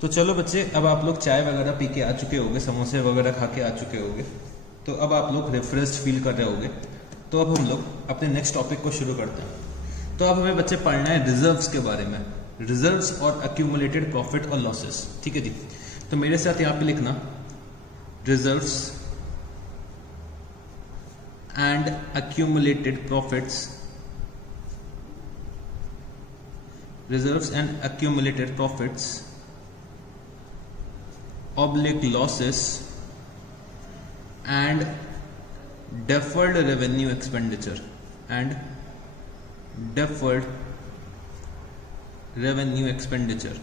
तो चलो बच्चे, अब आप लोग चाय वगैरह पी के आ चुके होगे, समोसे वगैरह खा के आ चुके होगे, तो अब आप लोग रिफ्रेश फील कर रहे होगे। तो अब हम लोग अपने नेक्स्ट टॉपिक को शुरू करते हैं। तो अब हमें बच्चे पढ़ना है रिजर्व्स के बारे में, रिजर्व्स और अक्यूमुलेटेड प्रॉफिट और लॉसेस। ठीक है जी, तो मेरे साथ यहाँ पे लिखना reserves and accumulated profits, reserves and accumulated profits oblique losses and deferred revenue expenditure and deferred revenue expenditure।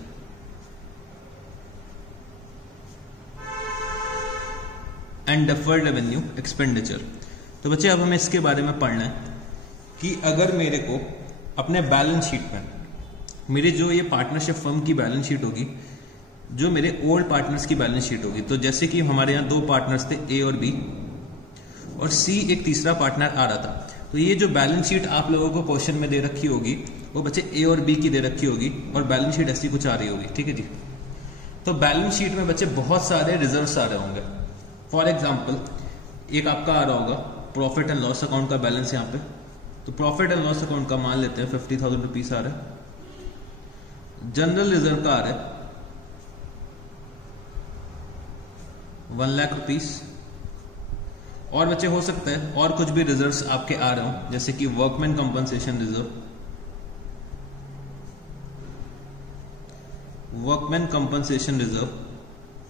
And deferred revenue expenditure। तो बच्चे अब हमें इसके बारे में पढ़ना है कि अगर मेरे को अपने बैलेंस शीट में मेरे जो ये पार्टनरशिप फर्म की बैलेंस शीट होगी, जो मेरे ओल्ड पार्टनर्स की बैलेंस शीट होगी, तो जैसे कि हमारे यहाँ दो पार्टनर्स थे ए और बी, और सी एक तीसरा पार्टनर आ रहा था। तो ये जो बैलेंस शीट आप लोगों को क्वेश्चन में दे रखी होगी वो बच्चे ए और बी की दे रखी होगी, और बैलेंस शीट ऐसी कुछ आ रही होगी। ठीक है जी, तो बैलेंस शीट में बच्चे बहुत सारे रिजर्व्स आ रहे होंगे। फॉर एग्जाम्पल एक आपका आ रहा होगा प्रॉफिट एंड लॉस अकाउंट का बैलेंस यहाँ पे। तो प्रॉफिट एंड लॉस अकाउंट का मान लेते हैं 50,000 रुपीज आ रहा है। जनरल रिजर्व का आ रहा है 1 लाख रुपीस। और बच्चे हो सकता है और कुछ भी रिजर्व्स आपके आ रहे हो, जैसे कि workman compensation reserve, workman compensation reserve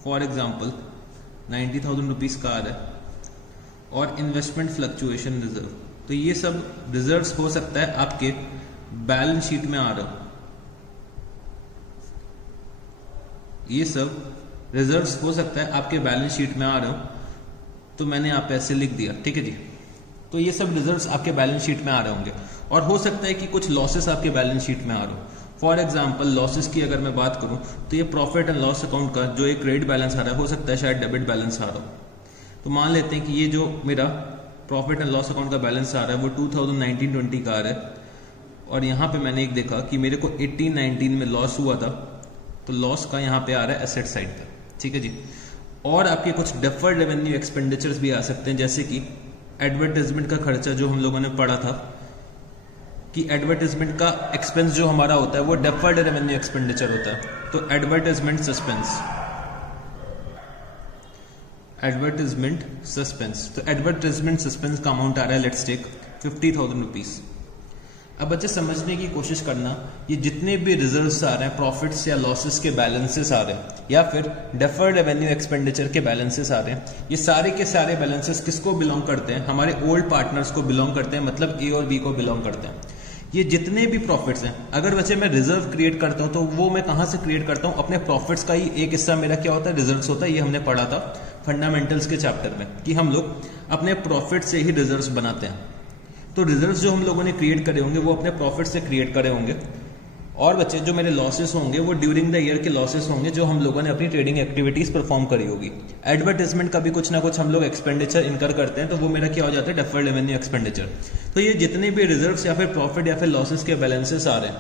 for example 90,000 rupees का आ रहा है, और इन्वेस्टमेंट फ्लक्चुएशन रिजर्व। तो ये सब रिजर्व्स हो सकता है आपके बैलेंस शीट में आ रहा हो, ये सब रिजर्व्स हो सकता है आपके बैलेंस शीट में आ रहे हो। तो मैंने आप ऐसे लिख दिया। ठीक है जी, तो ये सब रिजर्व्स आपके बैलेंस शीट में आ रहे होंगे। और हो सकता है कि कुछ लॉसेस आपके बैलेंस शीट में आ रहे हो। फॉर एग्जांपल लॉसेस की अगर मैं बात करूं तो ये प्रॉफिट एंड लॉस अकाउंट का जो एक क्रेडिट बैलेंस आ रहा है, हो सकता है शायद डेबिट बैलेंस आ रहा हो। तो मान लेते हैं कि ये जो मेरा प्रॉफिट एंड लॉस अकाउंट का बैलेंस आ रहा है वो 2019-20 का आ रहा है, और यहाँ पे मैंने एक देखा कि मेरे को 18-19 में लॉस हुआ था, तो लॉस का यहाँ पे आ रहा है एसेट साइड पे। ठीक है जी, और आपके कुछ डेफर्ड रेवेन्यू एक्सपेंडिचर्स भी आ सकते हैं, जैसे कि एडवर्टाइजमेंट का खर्चा जो हम लोगों ने पढ़ा था कि एडवर्टाइजमेंट का एक्सपेंस जो हमारा होता है वो डेफर्ड रेवेन्यू एक्सपेंडिचर होता है। तो एडवर्टाइजमेंट सस्पेंस, तो एडवर्टाइजमेंट सस्पेंस का अमाउंट आ रहा है लेट्स टेक 50,000 रुपीज। अब बच्चे समझने की कोशिश करना, ये जितने भी रिजर्व्स आ रहे हैं, प्रॉफिट्स या लॉसेस के बैलेंसेस आ रहे हैं, या फिर डेफर्ड रेवेन्यू एक्सपेंडिचर के बैलेंसेस आ रहे हैं, ये सारे के सारे बैलेंसेस किसको बिलोंग करते हैं? हमारे ओल्ड पार्टनर्स को बिलोंग करते हैं, मतलब ए और बी को बिलोंग करते हैं। ये जितने भी प्रॉफिट्स हैं, अगर बच्चे मैं रिजर्व क्रिएट करता हूं तो वो मैं कहां से क्रिएट करता हूं? अपने प्रॉफिट्स का ही एक हिस्सा मेरा क्या होता है? रिजर्व्स होता है। ये हमने पढ़ा था फंडामेंटल्स के चैप्टर में कि हम लोग अपने प्रॉफिट से ही रिजर्व्स बनाते हैं। तो रिजर्व्स जो हम लोगों ने क्रिएट करे होंगे वो अपने प्रॉफिट से क्रिएट करे होंगे। और बच्चे जो मेरे लॉसेस होंगे वो ड्यूरिंग द ईयर के लॉसेस होंगे जो हम लोगों ने अपनी ट्रेडिंग एक्टिविटीज परफॉर्म करी होगी। एडवर्टाइजमेंट का भी कुछ ना कुछ हम लोग एक्सपेंडिचर इनकर करते हैं, तो वो मेरा क्या हो जाता है? Deferred revenue expenditure. तो ये जितने भी रिजर्व्स या फिर प्रॉफिट या फिर लॉसेस के बैलेंसेस आ रहे हैं,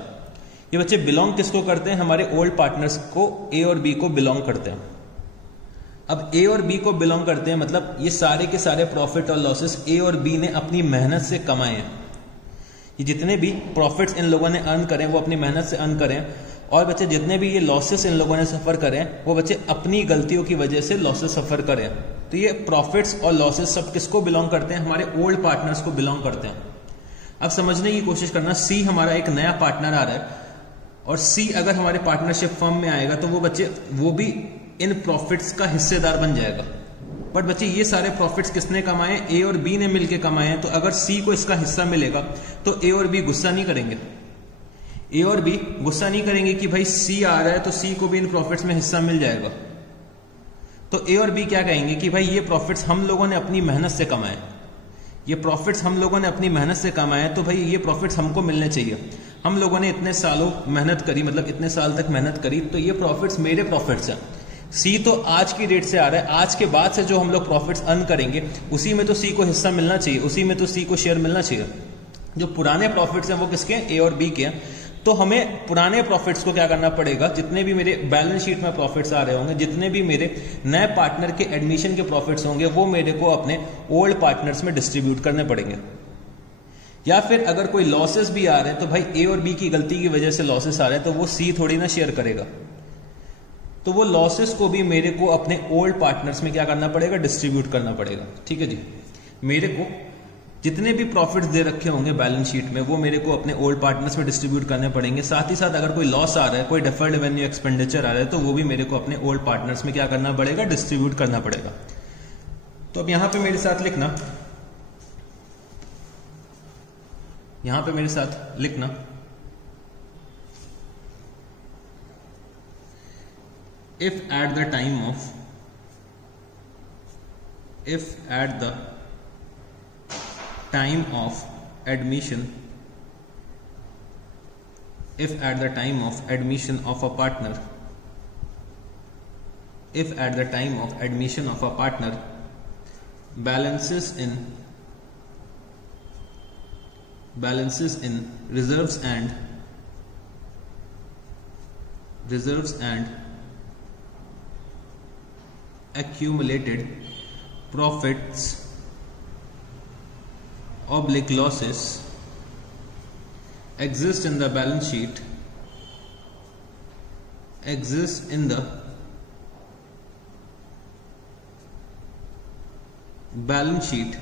ये बच्चे बिलोंग किसको करते हैं? हमारे ओल्ड पार्टनर्स को, ए और बी को बिलोंग करते हैं। अब ए और बी को बिलोंग करते हैं मतलब ये सारे के सारे प्रॉफिट और लॉसेस ए और बी ने अपनी मेहनत से कमाए हैं। ये जितने भी प्रॉफिट्स इन लोगों ने अर्न करें वो अपनी मेहनत से अर्न करें, और बच्चे जितने भी ये लॉसेस इन लोगों ने सफर करें वो बच्चे अपनी गलतियों की वजह से लॉसेस सफर करें। तो ये प्रॉफिट्स और लॉसेस सब किसको बिलोंग करते हैं? हमारे ओल्ड पार्टनर्स को बिलोंग करते हैं। अब समझने की कोशिश करना, सी हमारा एक नया पार्टनर आ रहा है, और सी अगर हमारे पार्टनरशिप फर्म में आएगा तो वो बच्चे वो भी इन प्रॉफिट्स का हिस्सेदार बन जाएगा। बट बच्चे ये सारे प्रॉफिट्स किसने कमाए? ए और बी ने मिलकर कमाए हैं। तो अगर सी को इसका हिस्सा मिलेगा तो ए और बी गुस्सा नहीं करेंगे। ए और बी गुस्सा नहीं करेंगे कि भाई सी आ रहा है तो सी को भी इन प्रॉफिट्स में हिस्सा मिल जाएगा। तो ए और बी क्या कहेंगे कि भाई ये प्रॉफिट्स हम लोगों ने अपनी मेहनत से कमाए, ये प्रॉफिट्स हम लोगों ने अपनी मेहनत से कमाए, तो भाई ये प्रॉफिट्स हमको मिलने चाहिए। हम लोगों ने इतने सालों मेहनत करी, मतलब इतने साल तक मेहनत करी, तो ये प्रॉफिट्स मेरे प्रॉफिट्स हैं। सी तो आज की डेट से आ रहा है, आज के बाद से जो हम लोग प्रॉफिट्स अर्न करेंगे उसी में तो सी को हिस्सा मिलना चाहिए, उसी में तो सी को शेयर मिलना चाहिए। जो पुराने प्रॉफिट्स हैं वो किसके हैं? ए और बी के हैं। तो हमें पुराने प्रॉफिट्स को क्या करना पड़ेगा, जितने भी मेरे बैलेंस शीट में प्रॉफिट्स आ रहे होंगे, जितने भी मेरे नए पार्टनर के एडमिशन के प्रॉफिट्स होंगे, वो मेरे को अपने ओल्ड पार्टनर्स में डिस्ट्रीब्यूट करने पड़ेंगे। या फिर अगर कोई लॉसेस भी आ रहे हैं तो भाई ए और बी की गलती की वजह से लॉसेस आ रहे हैं, तो वो सी थोड़ी ना शेयर करेगा, तो वो लॉसेस को भी मेरे को अपने ओल्ड पार्टनर्स में क्या करना पड़ेगा, डिस्ट्रीब्यूट करना पड़ेगा। ठीक है जी, मेरे को जितने भी प्रॉफिट्स दे रखे होंगे बैलेंस शीट में वो मेरे को अपने ओल्ड पार्टनर्स में डिस्ट्रीब्यूट करने पड़ेंगे। साथ ही साथ अगर कोई लॉस आ रहा है, कोई डिफर्ड रेवेन्यू एक्सपेंडिचर आ रहा है, तो वो भी मेरे को अपने ओल्ड पार्टनर्स में क्या करना पड़ेगा, डिस्ट्रीब्यूट करना पड़ेगा। तो अब यहां पे मेरे साथ लिखना, यहां पे मेरे साथ लिखना, if at the time of admission of a partner, balances in reserves and accumulated profits / losses exist in the balance sheet,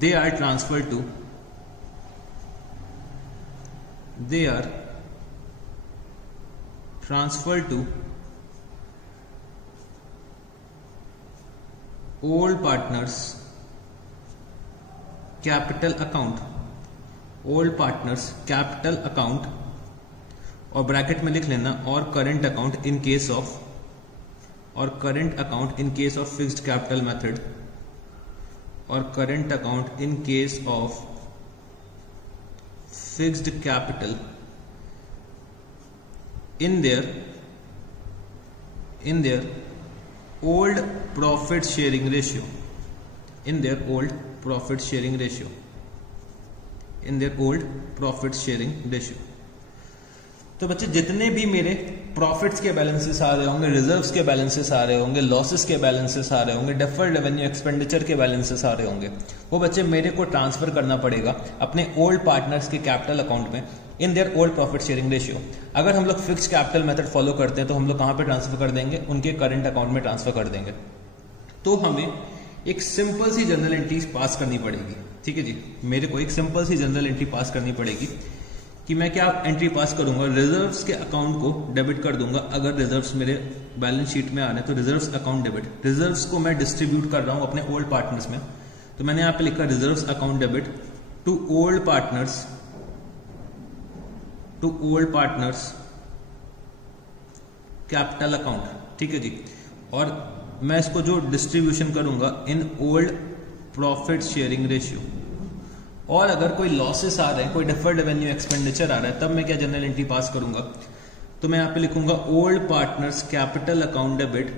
they are transferred to old partners capital account, और ब्रैकेट में लिख लेना और current account in case of fixed capital method, और current account in case of fixed capital in their old profit sharing ratio, तो बच्चे जितने भी मेरे प्रॉफिट्स के बैलेंसेस आ रहे होंगे, रिजर्व्स के बैलेंसेस आ रहे होंगे, लॉसेस के बैलेंसेस आ रहे होंगे, डिफर्ड रेवेन्यू एक्सपेंडिचर के बैलेंसेस आ रहे होंगे, वो बच्चे मेरे को ट्रांसफर करना पड़ेगा अपने ओल्ड पार्टनर्स के कैपिटल अकाउंट में in their old profit sharing ratio. अगर हम लोग फिक्स्ड कैपिटल मेथड फॉलो करते हैं तो हम लोग कहां पे ट्रांसफर कर देंगे, उनके करंट अकाउंट में ट्रांसफर कर देंगे। तो हमें एक सिंपल सी जनरल एंट्री पास करनी पड़ेगी। ठीक है जी, मेरे को एक सिंपल सी जनरल एंट्री पास करनी पड़ेगी कि मैं क्या एंट्री पास करूंगा, रिजर्व्स के अकाउंट को डेबिट कर दूंगा। अगर रिजर्व्स मेरे बैलेंस शीट में आ रहे हैं तो रिजर्व्स अकाउंट डेबिट, रिजर्व्स को मैं डिस्ट्रीब्यूट कर रहा हूं अपने ओल्ड पार्टनर्स में, तो मैंने यहां पे लिखा reserves account debit to old partners capital account. ठीक है जी, और मैं इसको जो डिस्ट्रीब्यूशन करूंगा in old profit sharing ratio. और अगर कोई लॉसेस आ रहे हैं, कोई डिफर्ड रेवेन्यू एक्सपेंडिचर आ रहा है, तब मैं क्या जनरल एंट्री पास करूंगा, तो मैं यहां पे लिखूंगा old partners capital account debit,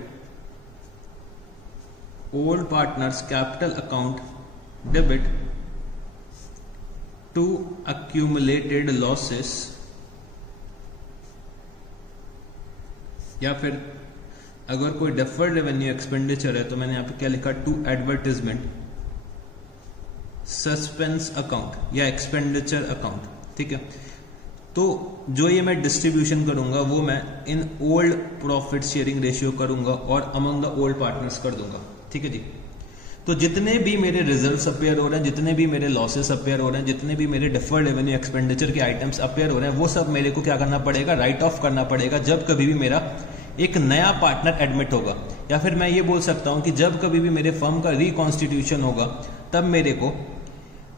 old partners capital account debit to accumulated losses, या फिर अगर कोई डिफर्ड रेवेन्यू एक्सपेंडिचर है तो मैंने यहां पे क्या लिखा, टू एडवर्टाइजमेंट सस्पेंस अकाउंट या एक्सपेंडिचर अकाउंट। ठीक है, तो जो ये मैं डिस्ट्रीब्यूशन करूंगा वो मैं इन ओल्ड प्रॉफिट शेयरिंग रेशियो करूंगा और अमंग द ओल्ड पार्टनर्स कर दूंगा। ठीक है जी, तो जितने भी मेरे रिजर्व्स अपेयर हो रहे हैं, जितने भी मेरे लॉसेस अपेयर हो रहे हैं, जितने भी मेरे डिफर्ड रेवेन्यू एक्सपेंडिचर के आइटम्स अपेयर हो रहे हैं, वो सब मेरे को क्या करना पड़ेगा, राइट ऑफ करना पड़ेगा जब कभी भी मेरा एक नया पार्टनर एडमिट होगा। या फिर मैं ये बोल सकता हूं कि जब कभी भी मेरे फर्म का रिकॉन्स्टिट्यूशन होगा तब मेरे को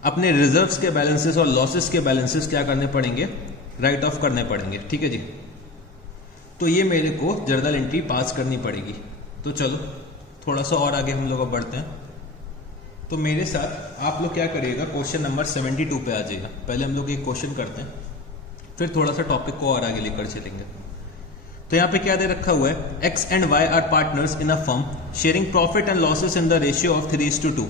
अपने रिजर्व्स के बैलेंसेस और लॉसेस के बैलेंसेस क्या करने पड़ेंगे, राइट ऑफ करने पड़ेंगे। ठीक है जी, तो ये मेरे को जर्नल एंट्री पास करनी पड़ेगी। तो चलो थोड़ा सा और आगे हम लोग अब बढ़ते हैं। तो मेरे साथ आप लोग क्या करिएगा, क्वेश्चन नंबर 72 पे आ जाइएगा। पहले हम लोग एक क्वेश्चन करते हैं, फिर थोड़ा सा टॉपिक को और आगे लेकर चलेंगे। तो यहाँ पे क्या दे रखा हुआ है, X and Y are partners in a firm sharing profit and losses in the ratio of 3:2।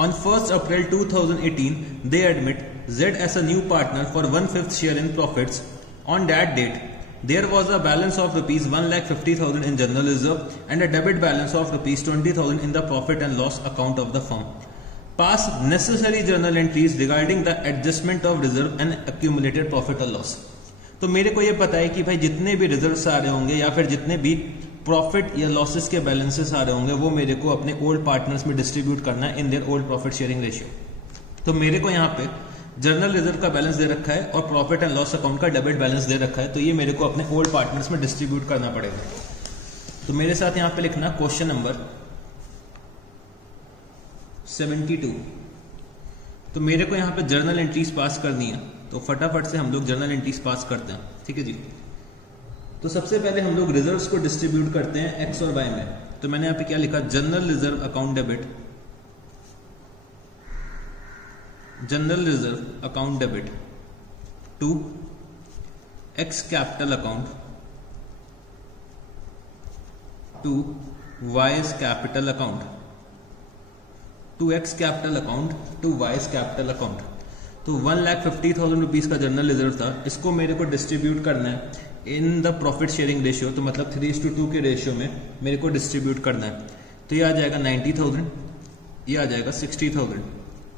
On 1st April 2018, they admit Z as a new partner for 1/5 share in profits. On that date, there was a balance of rupees 1,50,000 in general reserve and a debit balance of rupees 20,000 in the profit and loss account of the firm. Pass necessary journal entries regarding the adjustment of reserve and accumulated profit or loss. तो मेरे को ये पता है कि भाई जितने भी रिजर्व्स आ रहे होंगे या फिर जितने भी प्रॉफिट या लॉसेस के बैलेंसेस आ रहे होंगे वो मेरे को अपने ओल्ड पार्टनर्स में डिस्ट्रीब्यूट करना है इन their old profit sharing ratio. तो मेरे को यहाँ पे जर्नल रिजर्व का बैलेंस दे रखा है और प्रॉफिट एंड लॉस अकाउंट का डेबिट बैलेंस दे रखा है, तो ये मेरे को अपने ओल्ड पार्टनर्स में डिस्ट्रीब्यूट करना पड़ेगा। तो मेरे साथ यहाँ पे लिखना क्वेश्चन नंबर 72। तो मेरे को यहाँ पे जर्नल एंट्रीज पास करनी है, तो फटाफट से हम लोग जर्नल एंट्रीज पास करते हैं। ठीक है जी। तो सबसे पहले हम लोग रिजर्व्स को डिस्ट्रीब्यूट करते हैं एक्स और वाई में। तो मैंने यहाँ पे क्या लिखा, general reserve account debit, general reserve account debit to X capital account to Y's capital account, to X capital account to Y's capital account. तो 1,50,000 रुपीज का जनरल रिजर्व था, इसको मेरे को डिस्ट्रीब्यूट करना है in the profit sharing ratio, तो मतलब 3:2 के रेशियो में मेरे को डिस्ट्रीब्यूट करना है। तो ये आ जाएगा 90,000, ये आ जाएगा 60,000।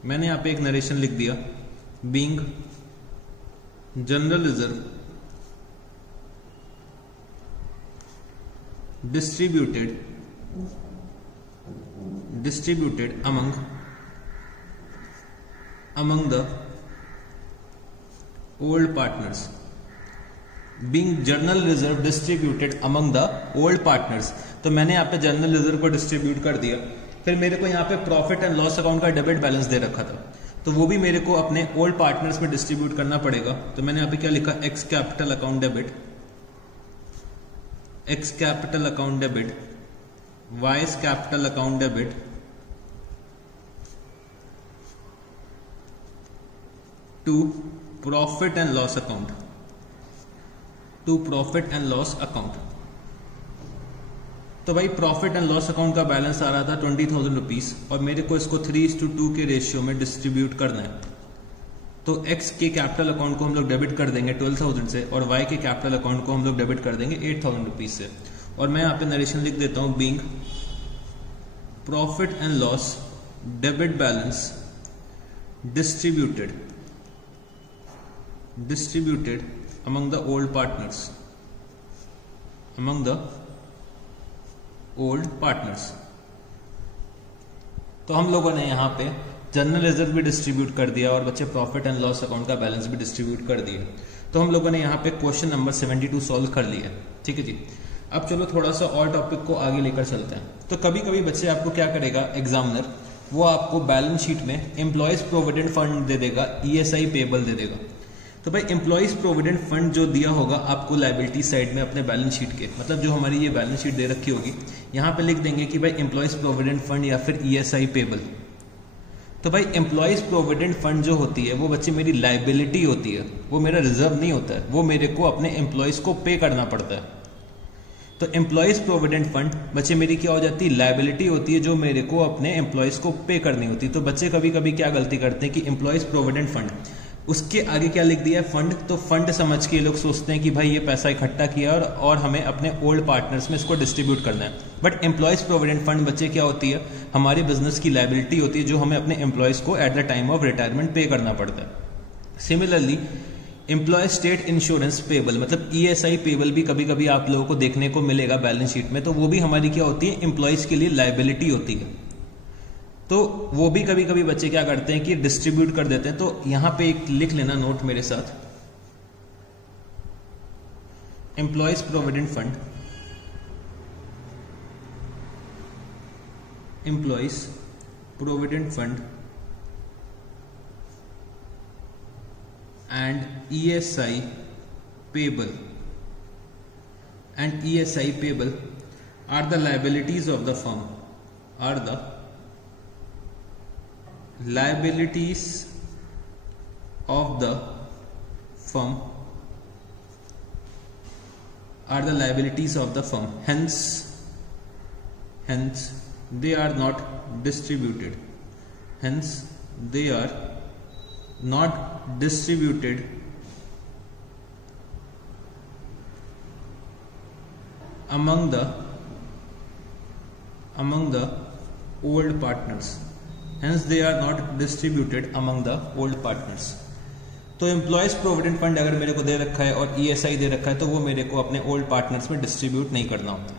मैंने यहाँ पे एक नरेशन लिख दिया, being general reserve distributed among the old partners, being journal reserve distributed among the old partners। तो मैंने यहाँ पे जर्नल रिजर्व को डिस्ट्रीब्यूट कर दिया। फिर मेरे को यहाँ पे प्रॉफिट एंड लॉस अकाउंट का डेबिट बैलेंस दे रखा था, तो वो भी मेरे को अपने ओल्ड पार्टनर्स में डिस्ट्रीब्यूट करना पड़ेगा। तो मैंने यहाँ पे क्या लिखा, X capital account debit, X capital account debit, Y's capital account debit to profit and loss account, to profit and loss account. तो भाई प्रॉफिट एंड लॉस अकाउंट का बैलेंस आ रहा था 20,000 रुपीज और मेरे को इसको 3:2 के रेशियो में डिस्ट्रीब्यूट करना है। तो एक्स के कैपिटल अकाउंट को हम लोग डेबिट कर देंगे 12,000 से और वाई के कैपिटल अकाउंट को हम लोग डेबिट कर देंगे 8,000 रुपीज से। और मैं यहाँ पे नरेशन लिख देता हूं, being profit and loss debit balance distributed among the old partners, तो हम लोगों ने यहाँ पे जनरल रिजर्व भी डिस्ट्रीब्यूट कर दिया और बच्चे प्रॉफिट एंड लॉस अकाउंट का बैलेंस भी डिस्ट्रीब्यूट कर दिया। तो हम लोगों ने यहाँ पे क्वेश्चन नंबर 72 सॉल्व कर लिया। ठीक है जी। अब चलो थोड़ा सा और टॉपिक को आगे लेकर चलते हैं। तो कभी कभी बच्चे आपको क्या करेगा, एग्जामिनर वो आपको बैलेंस शीट में एम्प्लॉयज प्रोविडेंट फंड दे देगा, ESI पेबल दे देगा। तो भाई एम्प्लॉयज प्रोविडेंट फंड जो दिया होगा आपको लायबिलिटी साइड में अपने बैलेंस शीट के, मतलब जो हमारी ये बैलेंस शीट दे रखी होगी, यहाँ पे लिख देंगे कि भाई एम्प्लॉयज प्रोविडेंट फंड या फिर ESI पेबल। तो भाई एम्प्लॉयज प्रोविडेंट फंड जो होती है वो बच्चे मेरी लायबिलिटी होती है, वो मेरा रिजर्व नहीं होता है, वो मेरे को अपने एम्प्लॉयज को पे करना पड़ता है। तो एम्प्लॉयज प्रोविडेंट फंड बच्चे मेरी क्या हो जाती है, लायबिलिटी होती है जो मेरे को अपने एम्प्लॉयज को पे करनी होती है। तो बच्चे कभी कभी क्या गलती करते हैं कि एम्प्लॉयज प्रोविडेंट फंड उसके आगे क्या लिख दिया है, फंड। तो फंड समझ के लोग सोचते हैं कि भाई ये पैसा इकट्ठा किया और हमें अपने ओल्ड पार्टनर्स में इसको डिस्ट्रीब्यूट करना है। बट एम्प्लॉयज प्रोविडेंट फंड बच्चे क्या होती है, हमारे बिजनेस की लायबिलिटी होती है जो हमें अपने एम्प्लॉयज को at the time of retirement pay करना पड़ता है। Similarly employee state insurance payable, मतलब ESI पेबल भी कभी कभी आप लोगों को देखने को मिलेगा बैलेंस शीट में। तो वो भी हमारी क्या होती है, एम्प्लॉयज के लिए लायबिलिटी होती है। तो वो भी कभी कभी बच्चे क्या करते हैं कि डिस्ट्रीब्यूट कर देते हैं। तो यहां पे एक लिख लेना नोट मेरे साथ, employees provident fund, employees provident fund and ESI payable are the liabilities of the firm, are the liabilities of the firm, are the liabilities of the firm, hence they are not distributed, hence they are not distributed among the old partners, hence they are not distributed among the old partners. तो employees provident fund अगर मेरे को दे रखा है और ESI दे रखा है तो वो मेरे को अपने ओल्ड पार्टनर्स में डिस्ट्रीब्यूट नहीं करना होता।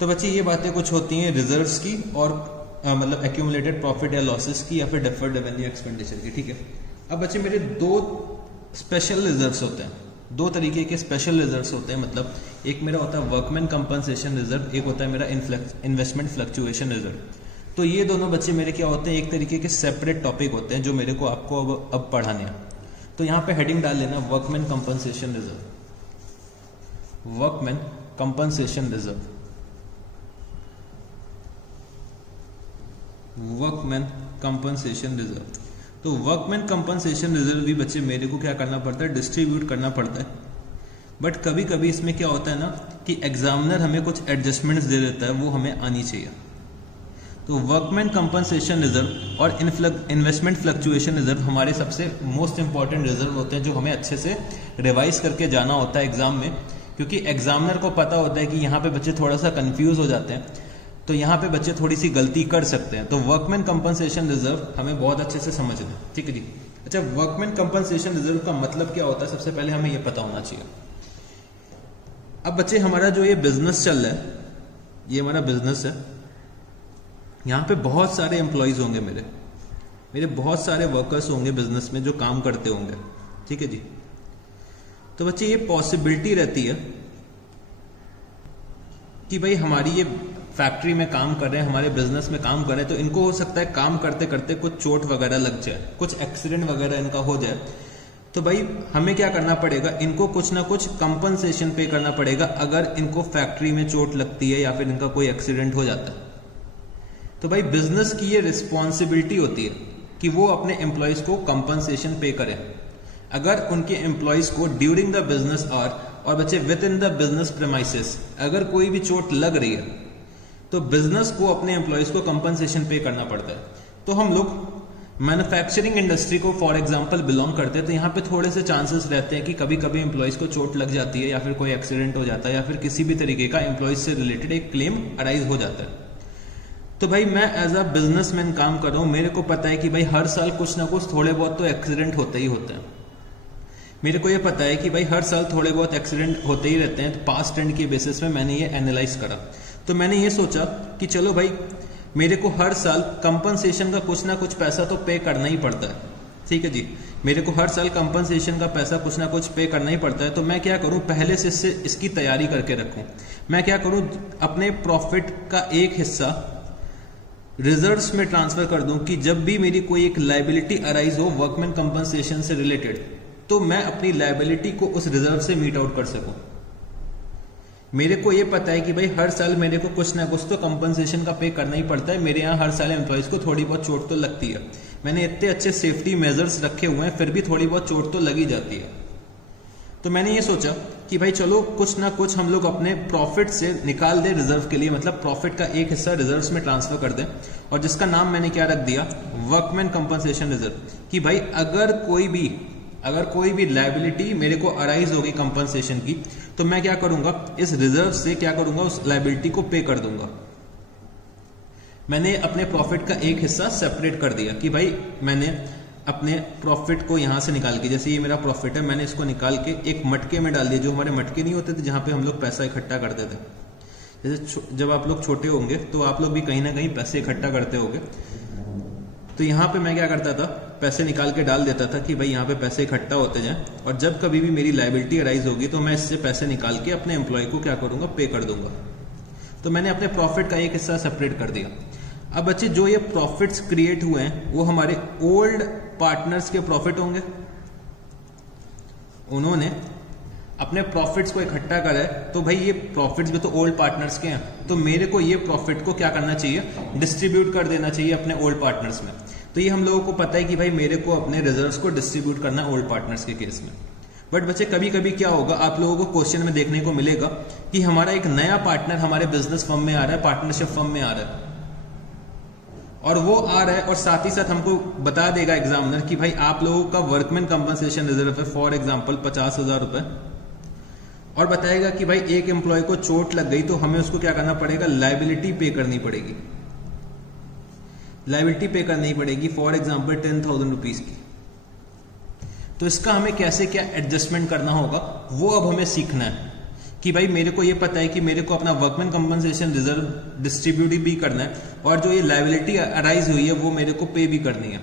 तो बच्चे ये बातें कुछ होती हैं रिजर्व्स की और मतलब एक्यूमुलेटेड प्रॉफिट या लॉसेस की या फिर डेफर्ड रेवेन्यू एक्सपेंडिचर की, ठीक है। अब बच्चे मेरे दो स्पेशल रिजर्व्स होते हैं, दो तरीके के स्पेशल रिजर्व्स होते हैं। मतलब एक मेरा होता है वर्कमैन कंपनसेशन रिजर्व, एक होता है मेरा इन्वेस्टमेंट फ्लक्चुएशन रिजर्व। तो ये दोनों बच्चे मेरे क्या होते हैं, एक तरीके के सेपरेट टॉपिक होते हैं जो मेरे को आपको अब पढ़ाने हैं। तो यहाँ पे हेडिंग डाल लेना workman compensation reserve, workman compensation reserve, workman compensation reserve. तो वर्कमैन कंपनसेशन रिजर्व भी बच्चे मेरे को क्या करना पड़ता है, डिस्ट्रीब्यूट करना पड़ता है। बट कभी कभी इसमें क्या होता है ना कि एग्जामिनर हमें कुछ एडजस्टमेंट्स दे देता है, वो हमें आनी चाहिए। तो वर्कमैन कंपनसेशन रिजर्व और इन्वेस्टमेंट फ्लक्चुएशन रिजर्व हमारे सबसे मोस्ट इंपॉर्टेंट रिजर्व होते हैं जो हमें अच्छे से रिवाइज करके जाना होता है एग्जाम में, क्योंकि एग्जामिनर को पता होता है कि यहाँ पे बच्चे थोड़ा सा कंफ्यूज हो जाते हैं, तो यहाँ पे बच्चे थोड़ी सी गलती कर सकते हैं। तो वर्कमैन कंपनसेशन रिजर्व हमें बहुत अच्छे से समझना है, ठीक है जी। अच्छा, वर्कमैन कंपनसेशन रिजर्व का मतलब क्या होता है, सबसे पहले हमें यह पता होना चाहिए। अब बच्चे हमारा जो ये बिजनेस चल रहा है, ये हमारा बिजनेस है, यहाँ पे बहुत सारे एम्प्लॉयज होंगे, मेरे बहुत सारे वर्कर्स होंगे बिजनेस में जो काम करते होंगे, ठीक है जी। तो बच्चे ये पॉसिबिलिटी रहती है कि भाई हमारी ये फैक्ट्री में काम कर रहे हैं, हमारे बिजनेस में काम कर रहे हैं, तो इनको हो सकता है काम करते करते कुछ चोट वगैरह लग जाए, कुछ एक्सीडेंट वगैरह इनका हो जाए। तो भाई हमें क्या करना पड़ेगा, इनको कुछ ना कुछ कंपनसेशन पे करना पड़ेगा अगर इनको फैक्ट्री में चोट लगती है या फिर इनका कोई एक्सीडेंट हो जाता है। तो भाई बिजनेस की ये रिस्पॉन्सिबिलिटी होती है कि वो अपने एम्प्लॉयज को कंपनसेशन पे करें। अगर उनके एम्प्लॉयज को ड्यूरिंग द बिजनेस आवर और बच्चे with in the business premises अगर कोई भी चोट लग रही है तो बिजनेस को अपने एम्प्लॉयज को कंपनसेशन पे करना पड़ता है। तो हम लोग मैन्युफैक्चरिंग इंडस्ट्री को फॉर एग्जांपल बिलोंग करते हैं, तो यहाँ पे थोड़े से चांसेस रहते हैं कि कभी कभी एम्प्लॉयज को चोट लग जाती है या फिर कोई एक्सीडेंट हो जाता है या फिर किसी भी तरीके का एम्प्लॉयज से रिलेटेड एक क्लेम अराइज हो जाता है। तो भाई मैं एज अ बिजनेसमैन काम कर रहा हूं, मेरे को पता है कि भाई हर साल कुछ ना कुछ थोड़े बहुत तो एक्सीडेंट होते ही होते हैं। मेरे को ये पता है कि भाई हर साल थोड़े बहुत एक्सीडेंट होते ही रहते हैं। तो पास्ट ट्रेंड के बेसिस में मैंने ये एनालाइज करा, तो मैंने ये सोचा कि चलो भाई मेरे को हर साल कंपनसेशन का कुछ ना कुछ पैसा तो पे करना ही पड़ता है, ठीक है जी। मेरे को हर साल कंपनसेशन का पैसा कुछ ना कुछ पे करना ही पड़ता है। तो मैं क्या करूं, पहले से इसकी तैयारी करके रखूं। मैं क्या करूं, अपने प्रॉफिट का एक हिस्सा रिजर्व्स में ट्रांसफर कर दूं कि जब भी मेरी कोई एक लायबिलिटी अराइज हो वर्कमैन कंपनसेशन से रिलेटेड, तो मैं अपनी लायबिलिटी को उस रिजर्व से मीट आउट कर सकूं। मेरे को ये पता है कि भाई हर साल मेरे को कुछ ना कुछ तो कंपनसेशन का पे करना ही पड़ता है। मेरे यहाँ हर साल एम्प्लॉयज को थोड़ी बहुत चोट तो लगती है। मैंने इतने अच्छे सेफ्टी मेजर्स रखे हुए हैं, फिर भी थोड़ी बहुत चोट तो लगी जाती है। तो मैंने ये सोचा कि भाई चलो कुछ ना कुछ हम लोग अपने प्रॉफिट से निकाल दें रिजर्व के लिए, मतलब प्रॉफिट का एक हिस्सा रिजर्व्स में ट्रांसफर कर दें, और जिसका नाम मैंने क्या रख दिया, वर्कमैन कंपनसेशन रिजर्व। कि भाई अगर कोई भी लायबिलिटी मेरे को अराइज होगी कंपनसेशन की, तो मैं क्या करूंगा, इस रिजर्व से क्या करूंगा, उस लायबिलिटी को पे कर दूंगा। मैंने अपने प्रॉफिट का एक हिस्सा सेपरेट कर दिया कि भाई मैंने अपने प्रॉफिट को यहां से निकाल के, जैसे ये मेरा प्रॉफिट है, मैंने इसको निकाल के एक मटके में डाल दिया। जो हमारे मटके नहीं होते थे जहां पे हम लोग पैसा इकट्ठा करते थे, जैसे जब आप लोग छोटे होंगे तो आप लोग भी कहीं ना कहीं पैसे इकट्ठा करते होंगे। तो यहाँ पे मैं क्या करता था, पैसे निकाल के डाल देता था कि भाई यहाँ पे पैसे इकट्ठा होते जाएं, और जब कभी भी मेरी लायबिलिटी अराइज होगी तो मैं इससे पैसे निकाल के अपने एम्प्लॉय को क्या करूंगा, पे कर दूंगा। तो मैंने अपने प्रॉफिट का एक हिस्सा सेपरेट कर दिया। अब बच्चे जो ये प्रॉफिट्स क्रिएट हुए हैं वो हमारे ओल्ड पार्टनर्स के प्रॉफिट होंगे। उन्होंने अपने प्रॉफिट्स को इकट्ठा करा है, तो भाई ये प्रॉफिट्स भी तो ओल्ड पार्टनर्स के हैं, तो मेरे को ये प्रॉफिट को क्या करना चाहिए, डिस्ट्रीब्यूट कर देना चाहिए अपने ओल्ड पार्टनर्स में। तो ये हम लोगों को पता है कि भाई मेरे को अपने रिजर्व्स को डिस्ट्रीब्यूट करना है ओल्ड पार्टनर्स के केस में। बट बच्चे कभी कभी क्या होगा, आप लोगों को क्वेश्चन में देखने को मिलेगा कि हमारा एक नया पार्टनर हमारे बिजनेस फर्म में आ रहा है, पार्टनरशिप फर्म में आ रहा है, और वो आ रहा है और साथ ही साथ हमको बता देगा एग्जामिनर कि भाई आप लोगों का वर्कमैन कंपनसेशन रिजर्व है फॉर एग्जांपल 50,000 रुपए, और बताएगा कि भाई एक एम्प्लॉय को चोट लग गई तो हमें उसको क्या करना पड़ेगा, लायबिलिटी पे करनी पड़ेगी, लायबिलिटी पे करनी पड़ेगी फॉर एग्जांपल 10,000 रुपीज की। तो इसका हमें कैसे क्या एडजस्टमेंट करना होगा वो अब हमें सीखना है कि भाई मेरे को ये पता है कि मेरे को अपना वर्कमैन कंपनसेशन रिजर्व डिस्ट्रीब्यूट भी करना है और जो ये लायबिलिटी अराइज हुई है वो मेरे को पे भी करनी है।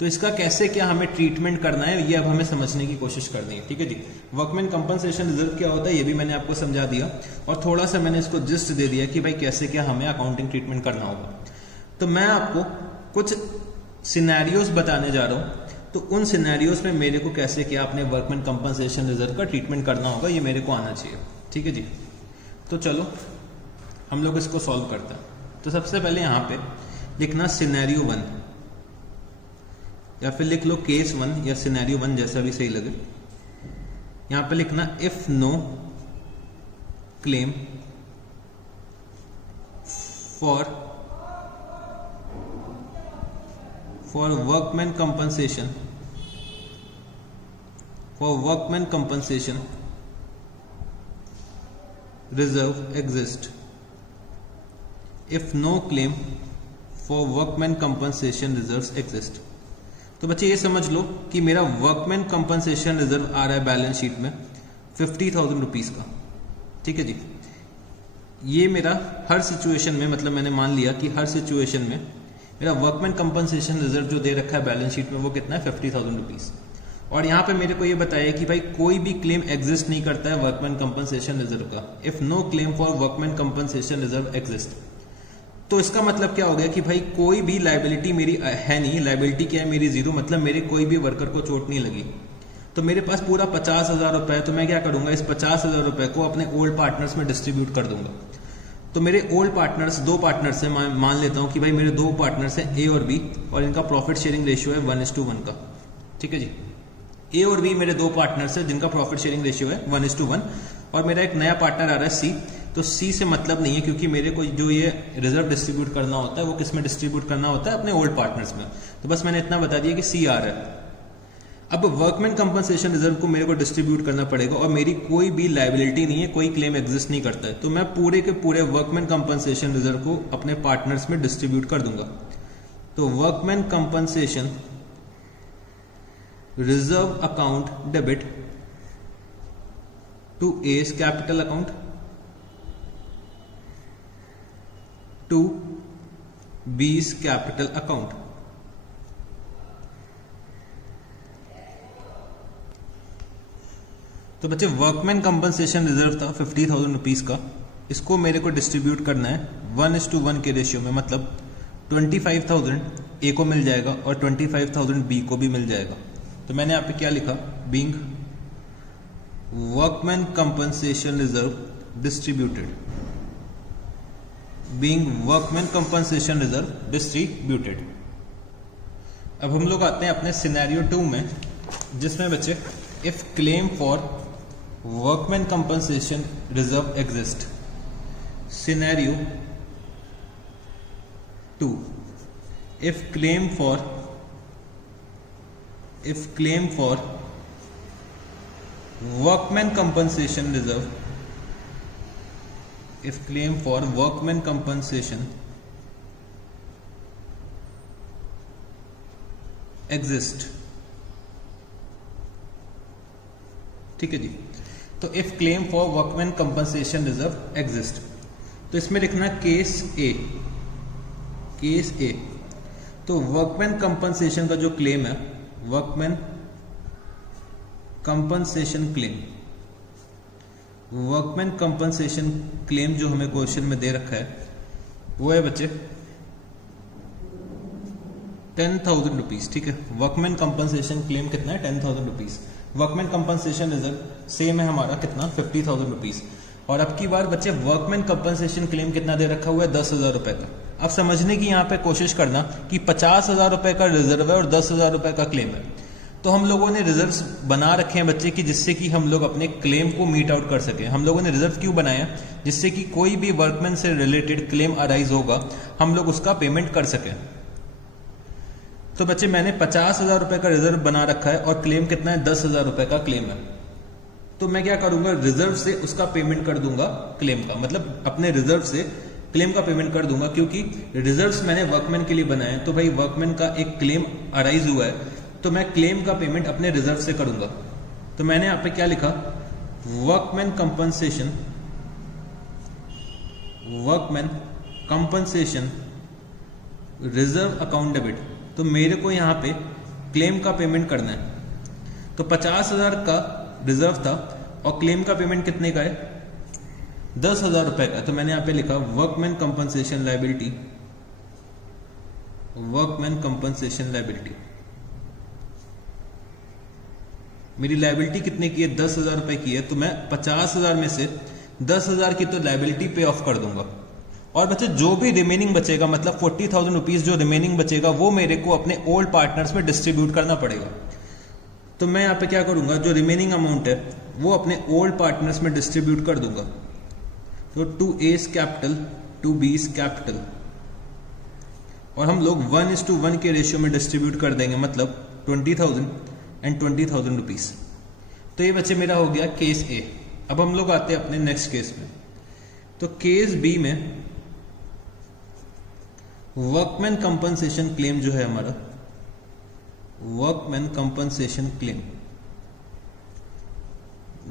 तो इसका कैसे क्या हमें ट्रीटमेंट करना है ये अब हमें समझने की कोशिश करनी है। ठीक है जी, वर्कमैन कंपनसेशन रिजर्व क्या होता है ये भी मैंने आपको समझा दिया और थोड़ा सा मैंने इसको जिस्ट दे दिया कि भाई कैसे क्या हमें अकाउंटिंग ट्रीटमेंट करना होगा। तो मैं आपको कुछ सिनेरियोज बताने जा रहा हूं, तो उन सिनेरियोज में मेरे को कैसे क्या अपने वर्कमैन कंपनसेशन रिजर्व का ट्रीटमेंट करना होगा ये मेरे को आना चाहिए। ठीक है जी, तो चलो हम लोग इसको सॉल्व करते हैं। तो सबसे पहले यहां पे लिखना सिनेरियो 1 या फिर लिख लो केस 1 या सिनेरियो 1 जैसा भी सही लगे। यहां पे लिखना if no claim for workman compensation reserve exist, if no claim for workman compensation reserves exist। तो बच्चे ये समझ लो कि मेरा वर्कमैन कंपनसेशन रिजर्व आ रहा है बैलेंस शीट में 50,000 रुपीज का। ठीक है जी, ये मेरा हर सिचुएशन में, मतलब मैंने मान लिया कि हर सिचुएशन में मेरा वर्कमैन कंपनसेशन रिजर्व जो दे रखा है बैलेंस शीट में वो कितना है 50,000 रुपीज। और यहां पे मेरे को ये बताया कि भाई कोई भी क्लेम एग्जिस्ट नहीं करता है वर्कमैन कंपनसेशन रिजर्व का, if no claim for workman compensation reserve exist. तो इसका मतलब क्या हो गया कि भाई कोई भी लायबिलिटी मेरी है नहीं, लायबिलिटी क्या है मेरी जीरो, मतलब मेरे कोई भी वर्कर को चोट नहीं लगी। तो मेरे पास पूरा 50,000 रुपए है, तो मैं क्या करूंगा, इस 50,000 रुपए को अपने ओल्ड पार्टनर्स में डिस्ट्रीब्यूट कर दूंगा। तो मेरे ओल्ड पार्टनर्स, दो पार्टनर्स है, मान लेता हूं कि भाई मेरे दो पार्टनर्स हैं ए और बी, और इनका प्रॉफिट शेयरिंग रेशियो है 1:1 का। ठीक है जी, ए और बी मेरे दो पार्टनर्स है जिनका प्रॉफिट शेयरिंग रेशियो है 1:1, और मेरा एक नया पार्टनर आ रहा है सी। तो सी से मतलब नहीं है क्योंकि मेरे को जो ये रिजर्व डिस्ट्रीब्यूट करना होता है वो किस में डिस्ट्रीब्यूट करना होता है, अपने ओल्ड पार्टनर्स में। तो बस मैंने इतना बता दिया कि सी आ रहा है। अब वर्कमैन कंपनसेशन रिजर्व को मेरे को डिस्ट्रीब्यूट करना पड़ेगा और मेरी कोई भी लायबिलिटी नहीं है, कोई क्लेम एग्जिस्ट नहीं करता है, तो मैं पूरे के पूरे वर्कमैन कंपनसेशन रिजर्व को अपने पार्टनर्स में डिस्ट्रीब्यूट कर दूंगा। तो workman compensation reserve account debit to as capital account to B's capital account. तो बच्चे वर्कमैन कंपनसेशन रिजर्व था 50,000 रुपीज का, इसको मेरे को डिस्ट्रीब्यूट करना है 1:1 के रेशियो में, मतलब 25,000 ए को मिल जाएगा और 25,000 बी को भी मिल जाएगा। तो मैंने यहाँ पे क्या लिखा, being workman compensation reserve distributed, being workman compensation reserve distributed. अब हम लोग आते हैं अपने सिनेरियो 2 में, जिसमें बच्चे if claim for workman compensation reserve exist. Scenario 2, if claim for workman compensation reserve, if claim for workman compensation exist। ठीक है जी, तो if claim for workman compensation reserve exist, तो इसमें लिखना केस ए। केस ए, तो वर्कमैन कंपनसेशन का जो claim है, workman compensation claim, workman compensation claim जो हमें क्वेश्चन में दे रखा है वो है बच्चे 10,000 रुपीज। ठीक है, वर्कमैन कंपनसेशन क्लेम कितना है 10,000 rupees. Workman compensation reserve same है हमारा कितना 50,000 रुपीज। और अब की बार बच्चे वर्कमैन कंपनसेशन क्लेम कितना दे रखा हुआ है 10,000 रुपए का। अब समझने की यहाँ पे कोशिश करना कि 50,000 रुपए का रिजर्व है और 10,000 रुपए का क्लेम है। तो हम लोगों ने रिजर्व्स बना रखे हैं बच्चे कि जिससे कि हम लोग अपने क्लेम को मीट आउट कर सके। हम लोगों ने रिजर्व क्यों बनाया, जिससे कि कोई भी वर्कमैन से रिलेटेड क्लेम अराइज होगा हम लोग उसका पेमेंट कर सकें। तो बच्चे मैंने 50,000 रुपए का रिजर्व बना रखा है और क्लेम कितना है, 10,000 रुपए का क्लेम है। तो मैं क्या करूंगा, रिजर्व से उसका पेमेंट कर दूंगा क्लेम का, मतलब अपने रिजर्व से क्लेम का पेमेंट कर दूंगा, क्योंकि रिजर्व्स मैंने वर्कमैन के लिए बनाए हैं। तो भाई वर्कमैन का एक क्लेम अराइज हुआ है, तो मैं क्लेम का पेमेंट अपने रिजर्व से करूंगा। तो मैंने यहाँ पे क्या लिखा, workman compensation reserve account debit. तो मेरे को यहाँ पे क्लेम का पेमेंट करना है। तो 50,000 का रिजर्व था और क्लेम का पेमेंट कितने का है, 10,000 रुपए का। तो मैंने यहाँ पे लिखा workman compensation liability, workman compensation liability. मेरी लायबिलिटी कितने की है, 10,000 रुपए की है। तो मैं 50,000 में से 10,000 की तो लायबिलिटी पे ऑफ कर दूंगा, और बच्चे जो भी रिमेनिंग बचेगा, मतलब 40,000 रुपीज जो रिमेनिंग बचेगा, वो मेरे को अपने ओल्ड पार्टनर्स में डिस्ट्रीब्यूट करना पड़ेगा। तो मैं यहाँ पे क्या करूंगा, जो रिमेनिंग अमाउंट है वो अपने ओल्ड पार्टनर्स में डिस्ट्रीब्यूट कर दूंगा। तो 2A's कैपिटल 2B's कैपिटल, और हम लोग 1:1 के रेशियो में डिस्ट्रीब्यूट कर देंगे, मतलब 20,000 एंड 20,000 रुपीज। तो ये बच्चे मेरा हो गया केस ए। अब हम लोग आते हैं अपने नेक्स्ट केस में। तो केस बी में वर्कमैन कंपनसेशन क्लेम जो है हमारा, workman compensation claim,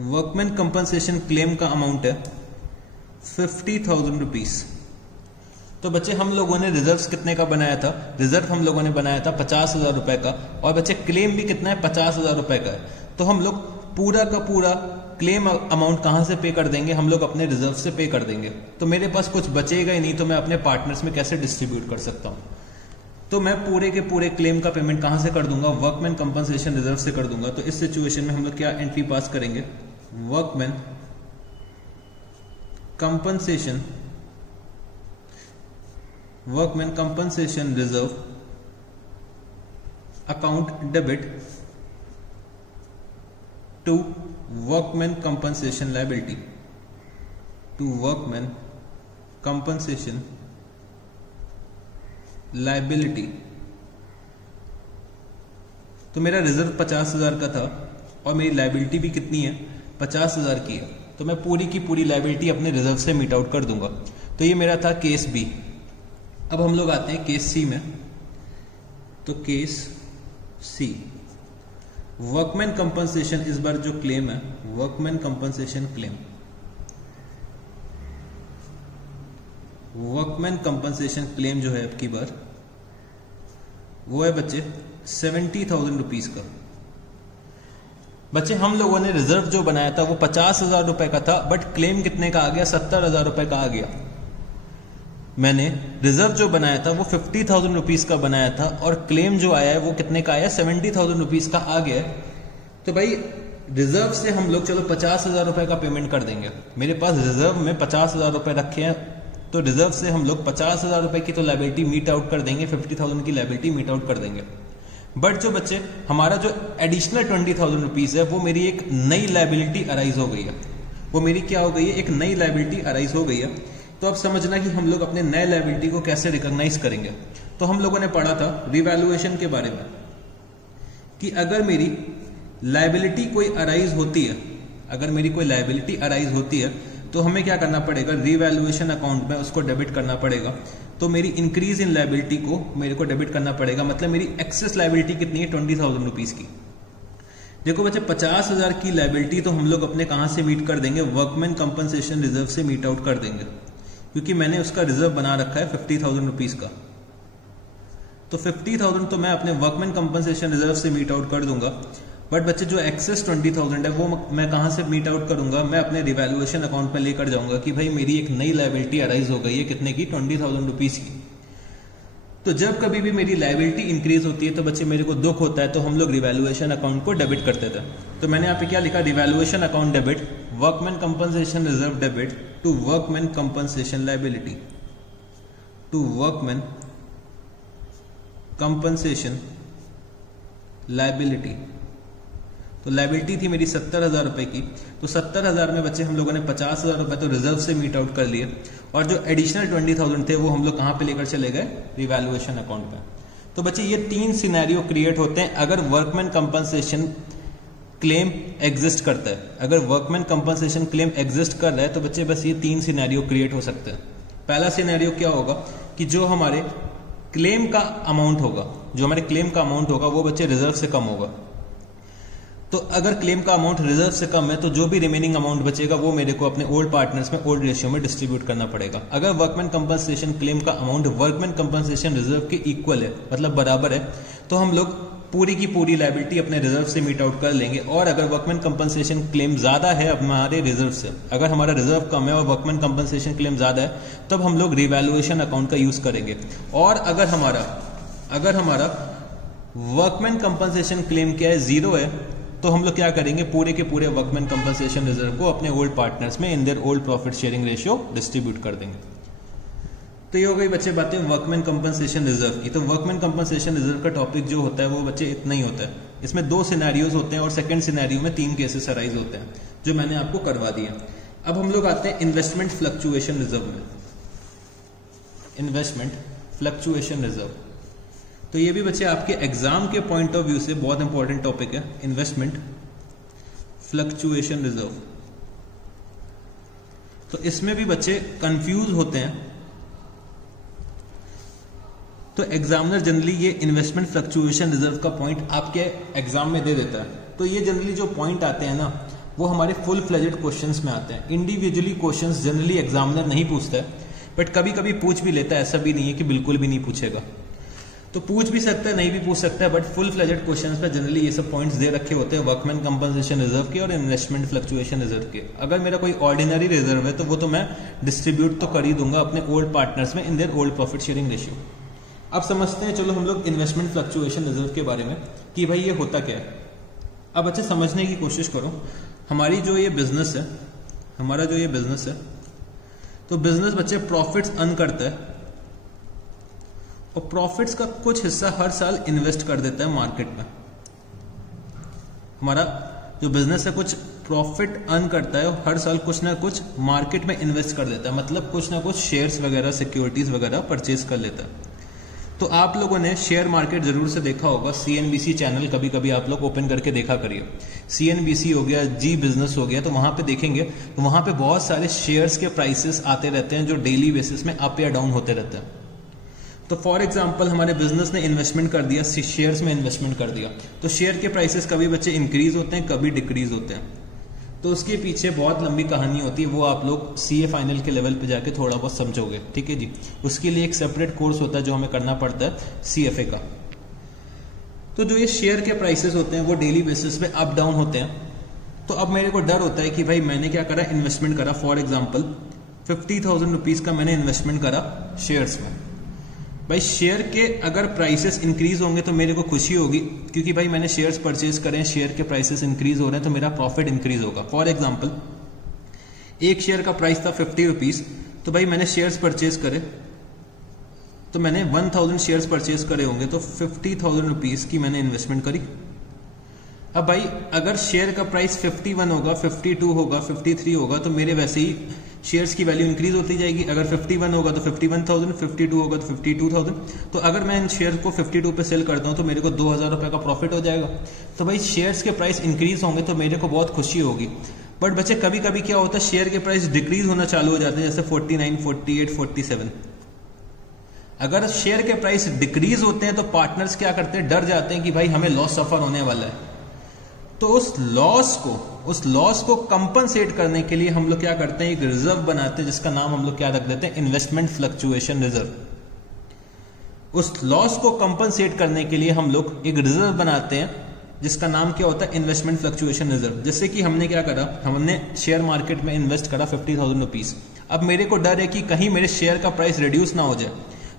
workman compensation claim का अमाउंट है 50,000 रुपीज। तो बच्चे हम लोगों ने रिजर्व्स कितने का बनाया था, रिजर्व हम लोगों ने बनाया था 50,000 रुपए का, और बच्चे क्लेम भी कितना है, 50,000 रुपए का है। तो हम लोग पूरा का पूरा क्लेम अमाउंट कहां से पे कर देंगे, हम लोग अपने रिजर्व से पे कर देंगे। तो मेरे पास कुछ बचेगा ही नहीं, तो मैं अपने पार्टनर्स में कैसे डिस्ट्रीब्यूट कर सकता हूं। तो मैं पूरे के पूरे क्लेम का पेमेंट कहां से कर दूंगा, वर्कमैन कंपनसेशन रिजर्व से कर दूंगा। तो इस सिचुएशन में हम लोग क्या एंट्री पास करेंगे, workman compensation reserve account debit to workman compensation liability, to workman compensation liability. तो मेरा रिजर्व 50,000 का था और मेरी लायबिलिटी भी कितनी है, 50,000 की है। तो मैं पूरी की पूरी लायबिलिटी अपने रिजर्व से मीट आउट कर दूंगा। तो ये मेरा था केस बी। अब हम लोग आते हैं केस सी में। तो केस सी, वर्कमैन कंपनसेशन, इस बार जो क्लेम है workman compensation claim, workman compensation claim जो है अब की बार वो है बच्चे 70,000 रुपीज का। बच्चे हम लोगों ने रिजर्व जो बनाया था वो 50,000 रुपए का था, बट क्लेम कितने का आ गया, 70,000 रुपए का आ गया। मैंने रिजर्व जो बनाया था वो 50,000 रुपीज का बनाया था, और क्लेम जो आया है वो कितने का आया, 70,000 रुपीज का आ गया। तो भाई रिजर्व से हम लोग चलो 50,000 रुपए का पेमेंट कर देंगे। मेरे पास रिजर्व में 50,000 रुपए रखे हैं, तो रिजर्व से हम लोग 50,000 रुपए की तो लायबिलिटी मीट आउट कर देंगे, 50,000 की लायबिलिटी मीट आउट कर देंगे। बट जो बच्चे हमारा जो एडिशनल 20,000 रुपीज है वो मेरी एक नई लायबिलिटी अराइज हो गई है। वो मेरी क्या हो गई है, एक नई लायबिलिटी अराइज हो गई है। तो अब समझना कि हम लोग अपने नए लायबिलिटी को कैसे रिकॉग्नाइज करेंगे। तो हम लोगों ने पढ़ा था रिवैल्यूएशन के बारे में, कि अगर मेरी लायबिलिटी कोई अराइज होती है, अगर मेरी कोई लायबिलिटी अराइज होती है तो हमें क्या करना पड़ेगा, रिवैल्यूएशन अकाउंट में उसको डेबिट करना पड़ेगा। तो मेरी इंक्रीज इन लायबिलिटी को मेरे को डेबिट करना पड़ेगा, मतलब मेरी एक्सेस लायबिलिटी कितनी है, 20,000 रुपीज की। देखो बच्चे 50,000 की लायबिलिटी तो हम लोग अपने कहां से मीट कर देंगे, वर्कमैन कंपनसेशन रिजर्व से मीट आउट कर देंगे, क्योंकि मैंने उसका रिजर्व बना रखा है 50,000 रुपीज का। तो 50,000 तो मैं अपने वर्कमैन कंपनसेशन रिजर्व से मीट आउट कर दूंगा। बट बच्चे जो एक्सेस 20,000 है वो मैं कहां से मीट आउट करूंगा, मैं अपने रिवैल्यूएशन अकाउंट में लेकर जाऊंगा कि भाई मेरी एक नई लायबिलिटी अराइज हो गई है, कितने की, 20,000 रुपीज की। तो जब कभी भी मेरी लायबिलिटी इंक्रीज होती है तो बच्चे मेरे को दुख होता है, तो हम लोग रिवैल्यूएशन अकाउंट को डेबिट करते थे। तो मैंने यहाँ पे क्या लिखा, revaluation account debit, workman compensation reserve debit to workman compensation liability, to workman compensation liability. तो लायबिलिटी थी मेरी 70,000 रुपए की, तो 70,000 में बच्चे हम लोगों ने 50,000 रुपए तो रिजर्व से मीट आउट कर लिए, और जो एडिशनल 20,000 थे वो हम लोग कहां पे लेकर चले गए, रिवैल्यूएशन अकाउंट पे। तो बच्चे ये 3 सिनेरियो क्रिएट होते हैं अगर वर्कमैन कंपनसेशन क्लेम एग्जिस्ट करता है। अगर वर्कमैन कंपनसेशन क्लेम एग्जिस्ट कर रहा है तो बच्चे बस ये 3 सिनेरियो क्रिएट हो सकते हैं। पहला सिनेरियो क्या होगा कि जो हमारे क्लेम का अमाउंट होगा, जो हमारे क्लेम का अमाउंट होगा वो बच्चे रिजर्व से कम होगा। तो अगर क्लेम का अमाउंट रिजर्व से कम है तो जो भी रिमेनिंग अमाउंट बचेगा वो मेरे को अपने ओल्ड पार्टनर्स में ओल्ड रेशियो में डिस्ट्रीब्यूट करना पड़ेगा। अगर वर्कमैन कंपनसेशन क्लेम का अमाउंट वर्कमैन कंपनसेशन रिजर्व के इक्वल है, मतलब बराबर है, तो हम लोग पूरी की पूरी लायबिलिटी अपने रिजर्व से मीट आउट कर लेंगे। और अगर वर्कमैन कंपनसेशन क्लेम ज्यादा है हमारे रिजर्व से, अगर हमारा रिजर्व कम है और वर्कमैन कंपनसेशन क्लेम ज्यादा है, तब हम लोग रिवैल्यूएशन अकाउंट का यूज करेंगे। और अगर हमारा वर्कमैन कंपनसेशन क्लेम क्या है, 0 है, तो हम लोग क्या करेंगे, पूरे के पूरे वर्कमैन कंपनसेशन रिजर्व को अपने ओल्ड पार्टनर्स में in their old profit sharing ratio distribute कर देंगे। तो ये हो गई बच्चे बातें वर्कमैन कंपनसेशन रिजर्व की। तो वर्कमैन कंपनसेशन रिजर्व का टॉपिक जो होता है वो बच्चे इतना ही होता है। इसमें 2 सिनेरियोज होते हैं और सेकंड सिनेरियो में 3 केसेस अराइज होते हैं जो मैंने आपको करवा दिए। अब हम लोग आते हैं इन्वेस्टमेंट फ्लक्चुएशन रिजर्व में। इन्वेस्टमेंट फ्लक्चुएशन रिजर्व, तो ये भी बच्चे आपके एग्जाम के पॉइंट ऑफ व्यू से बहुत इंपॉर्टेंट टॉपिक है, इन्वेस्टमेंट फ्लक्चुएशन रिजर्व। तो इसमें भी बच्चे कंफ्यूज होते हैं, तो एग्जामिनर जनरली ये इन्वेस्टमेंट फ्लक्चुएशन रिजर्व का पॉइंट आपके एग्जाम में दे देता है। तो ये जनरली जो पॉइंट आते हैं ना, वो हमारे फुल फ्लेजेड क्वेश्चंस में आते हैं। इंडिविजुअली क्वेश्चंस जनरली एग्जामिनर नहीं पूछता है, बट कभी कभी पूछ भी लेता है। ऐसा भी नहीं है कि बिल्कुल भी नहीं पूछेगा, तो पूछ भी सकता है, नहीं भी पूछ सकता है, बट फुल फ्लेजेड क्वेश्चंस पे जनरली ये सब पॉइंट्स दे रखे होते हैं वर्कमैन कंपनसेशन रिजर्व के और इन्वेस्टमेंट फ्लक्चुएशन रिजर्व के। अगर मेरा कोई ऑर्डिनरी रिजर्व है तो वो तो मैं डिस्ट्रीब्यूट तो कर ही दूंगा अपने ओल्ड पार्टनर्स में in their old profit sharing ratio. अब समझते हैं, चलो हम लोग इन्वेस्टमेंट फ्लक्चुएशन रिजर्व के बारे में कि भाई ये होता क्या है। अब अच्छे समझने की कोशिश करो। हमारी जो ये बिजनेस है, हमारा जो ये बिजनेस है, तो बिजनेस बच्चे प्रॉफिट्स अर्न करता है और प्रॉफिट्स का कुछ हिस्सा हर साल इन्वेस्ट कर देता है मार्केट में। हमारा जो बिजनेस है कुछ प्रॉफिट अर्न करता है और हर साल कुछ ना कुछ मार्केट में इन्वेस्ट कर देता है, मतलब कुछ ना कुछ शेयर्स वगैरह, सिक्योरिटीज वगैरह परचेज कर लेता है। तो आप लोगों ने शेयर मार्केट जरूर से देखा होगा, CNBC चैनल कभी कभी आप लोग ओपन करके देखा करिए। CNBC हो गया, जी बिजनेस हो गया, तो वहां पे देखेंगे तो वहां पे बहुत सारे शेयर्स के प्राइसेस आते रहते हैं जो डेली बेसिस में अप या डाउन होते रहते हैं। तो फॉर एग्जांपल हमारे बिजनेस ने इन्वेस्टमेंट कर दिया, शेयर्स में इन्वेस्टमेंट कर दिया, तो शेयर के प्राइसेस कभी बच्चे इंक्रीज होते हैं, कभी डिक्रीज होते हैं। तो उसके पीछे बहुत लंबी कहानी होती है, वो आप लोग CA फाइनल के लेवल पे जाके थोड़ा बहुत समझोगे, ठीक है जी। उसके लिए एक सेपरेट कोर्स होता है जो हमें करना पड़ता है CFA का। तो जो ये शेयर के प्राइसेस होते हैं वो डेली बेसिस पे अप डाउन होते हैं। तो अब मेरे को डर होता है कि भाई मैंने क्या करा, इन्वेस्टमेंट करा, फॉर एग्जाम्पल 50,000 रुपीज का मैंने इन्वेस्टमेंट करा शेयर्स में। भाई शेयर के अगर प्राइसेस इंक्रीज होंगे तो मेरे को खुशी होगी, क्योंकि भाई मैंने शेयर्स परचेज करे हैं, शेयर के प्राइसेस इंक्रीज हो रहे हैं तो मेरा प्रॉफिट इंक्रीज होगा। फॉर एग्जांपल एक शेयर का प्राइस था 50 रुपीज, तो भाई मैंने शेयर्स परचेज करे, तो मैंने 1000 शेयर्स परचेज करे होंगे, तो 50,000 रुपीज की मैंने इन्वेस्टमेंट करी। अब भाई अगर शेयर का प्राइस 51 होगा, 52 होगा, 53 होगा, तो मेरे वैसे ही शेयर्स की वैल्यू इंक्रीज होती जाएगी। अगर 51 होगा तो 51,000, 52 होगा तो 52,000। तो अगर मैं इन शेयर को 52 पे सेल करता हूं तो मेरे को 2,000 रुपए का प्रॉफिट हो जाएगा। तो भाई शेयर्स के प्राइस इंक्रीज होंगे तो मेरे को बहुत खुशी होगी। बट बच्चे कभी कभी क्या होता है, शेयर के प्राइस डिक्रीज होना चालू हो जाते हैं, जैसे 49, 48, 47। अगर शेयर के प्राइस डिक्रीज होते हैं तो पार्टनर्स क्या करते हैं, डर जाते हैं कि भाई हमें लॉस सफर होने वाला है। तो उस लॉस को कंपनसेट करने के लिए हम लोग क्या करते हैं, एक रिजर्व बनाते हैं जिसका नाम हम लोग क्या रख देते हैं, इन्वेस्टमेंट फ्लक्चुएशन रिजर्व। उस लॉस को कंपनसेट करने के लिए हम लोग एक रिजर्व बनाते हैं जिसका नाम क्या होता है, इन्वेस्टमेंट फ्लक्चुएशन रिजर्व। जैसे कि हमने क्या करा, हमने शेयर मार्केट में इन्वेस्ट करा 50,000 रुपीज। अब मेरे को डर है कि कहीं मेरे शेयर का प्राइस रिड्यूस ना हो जाए,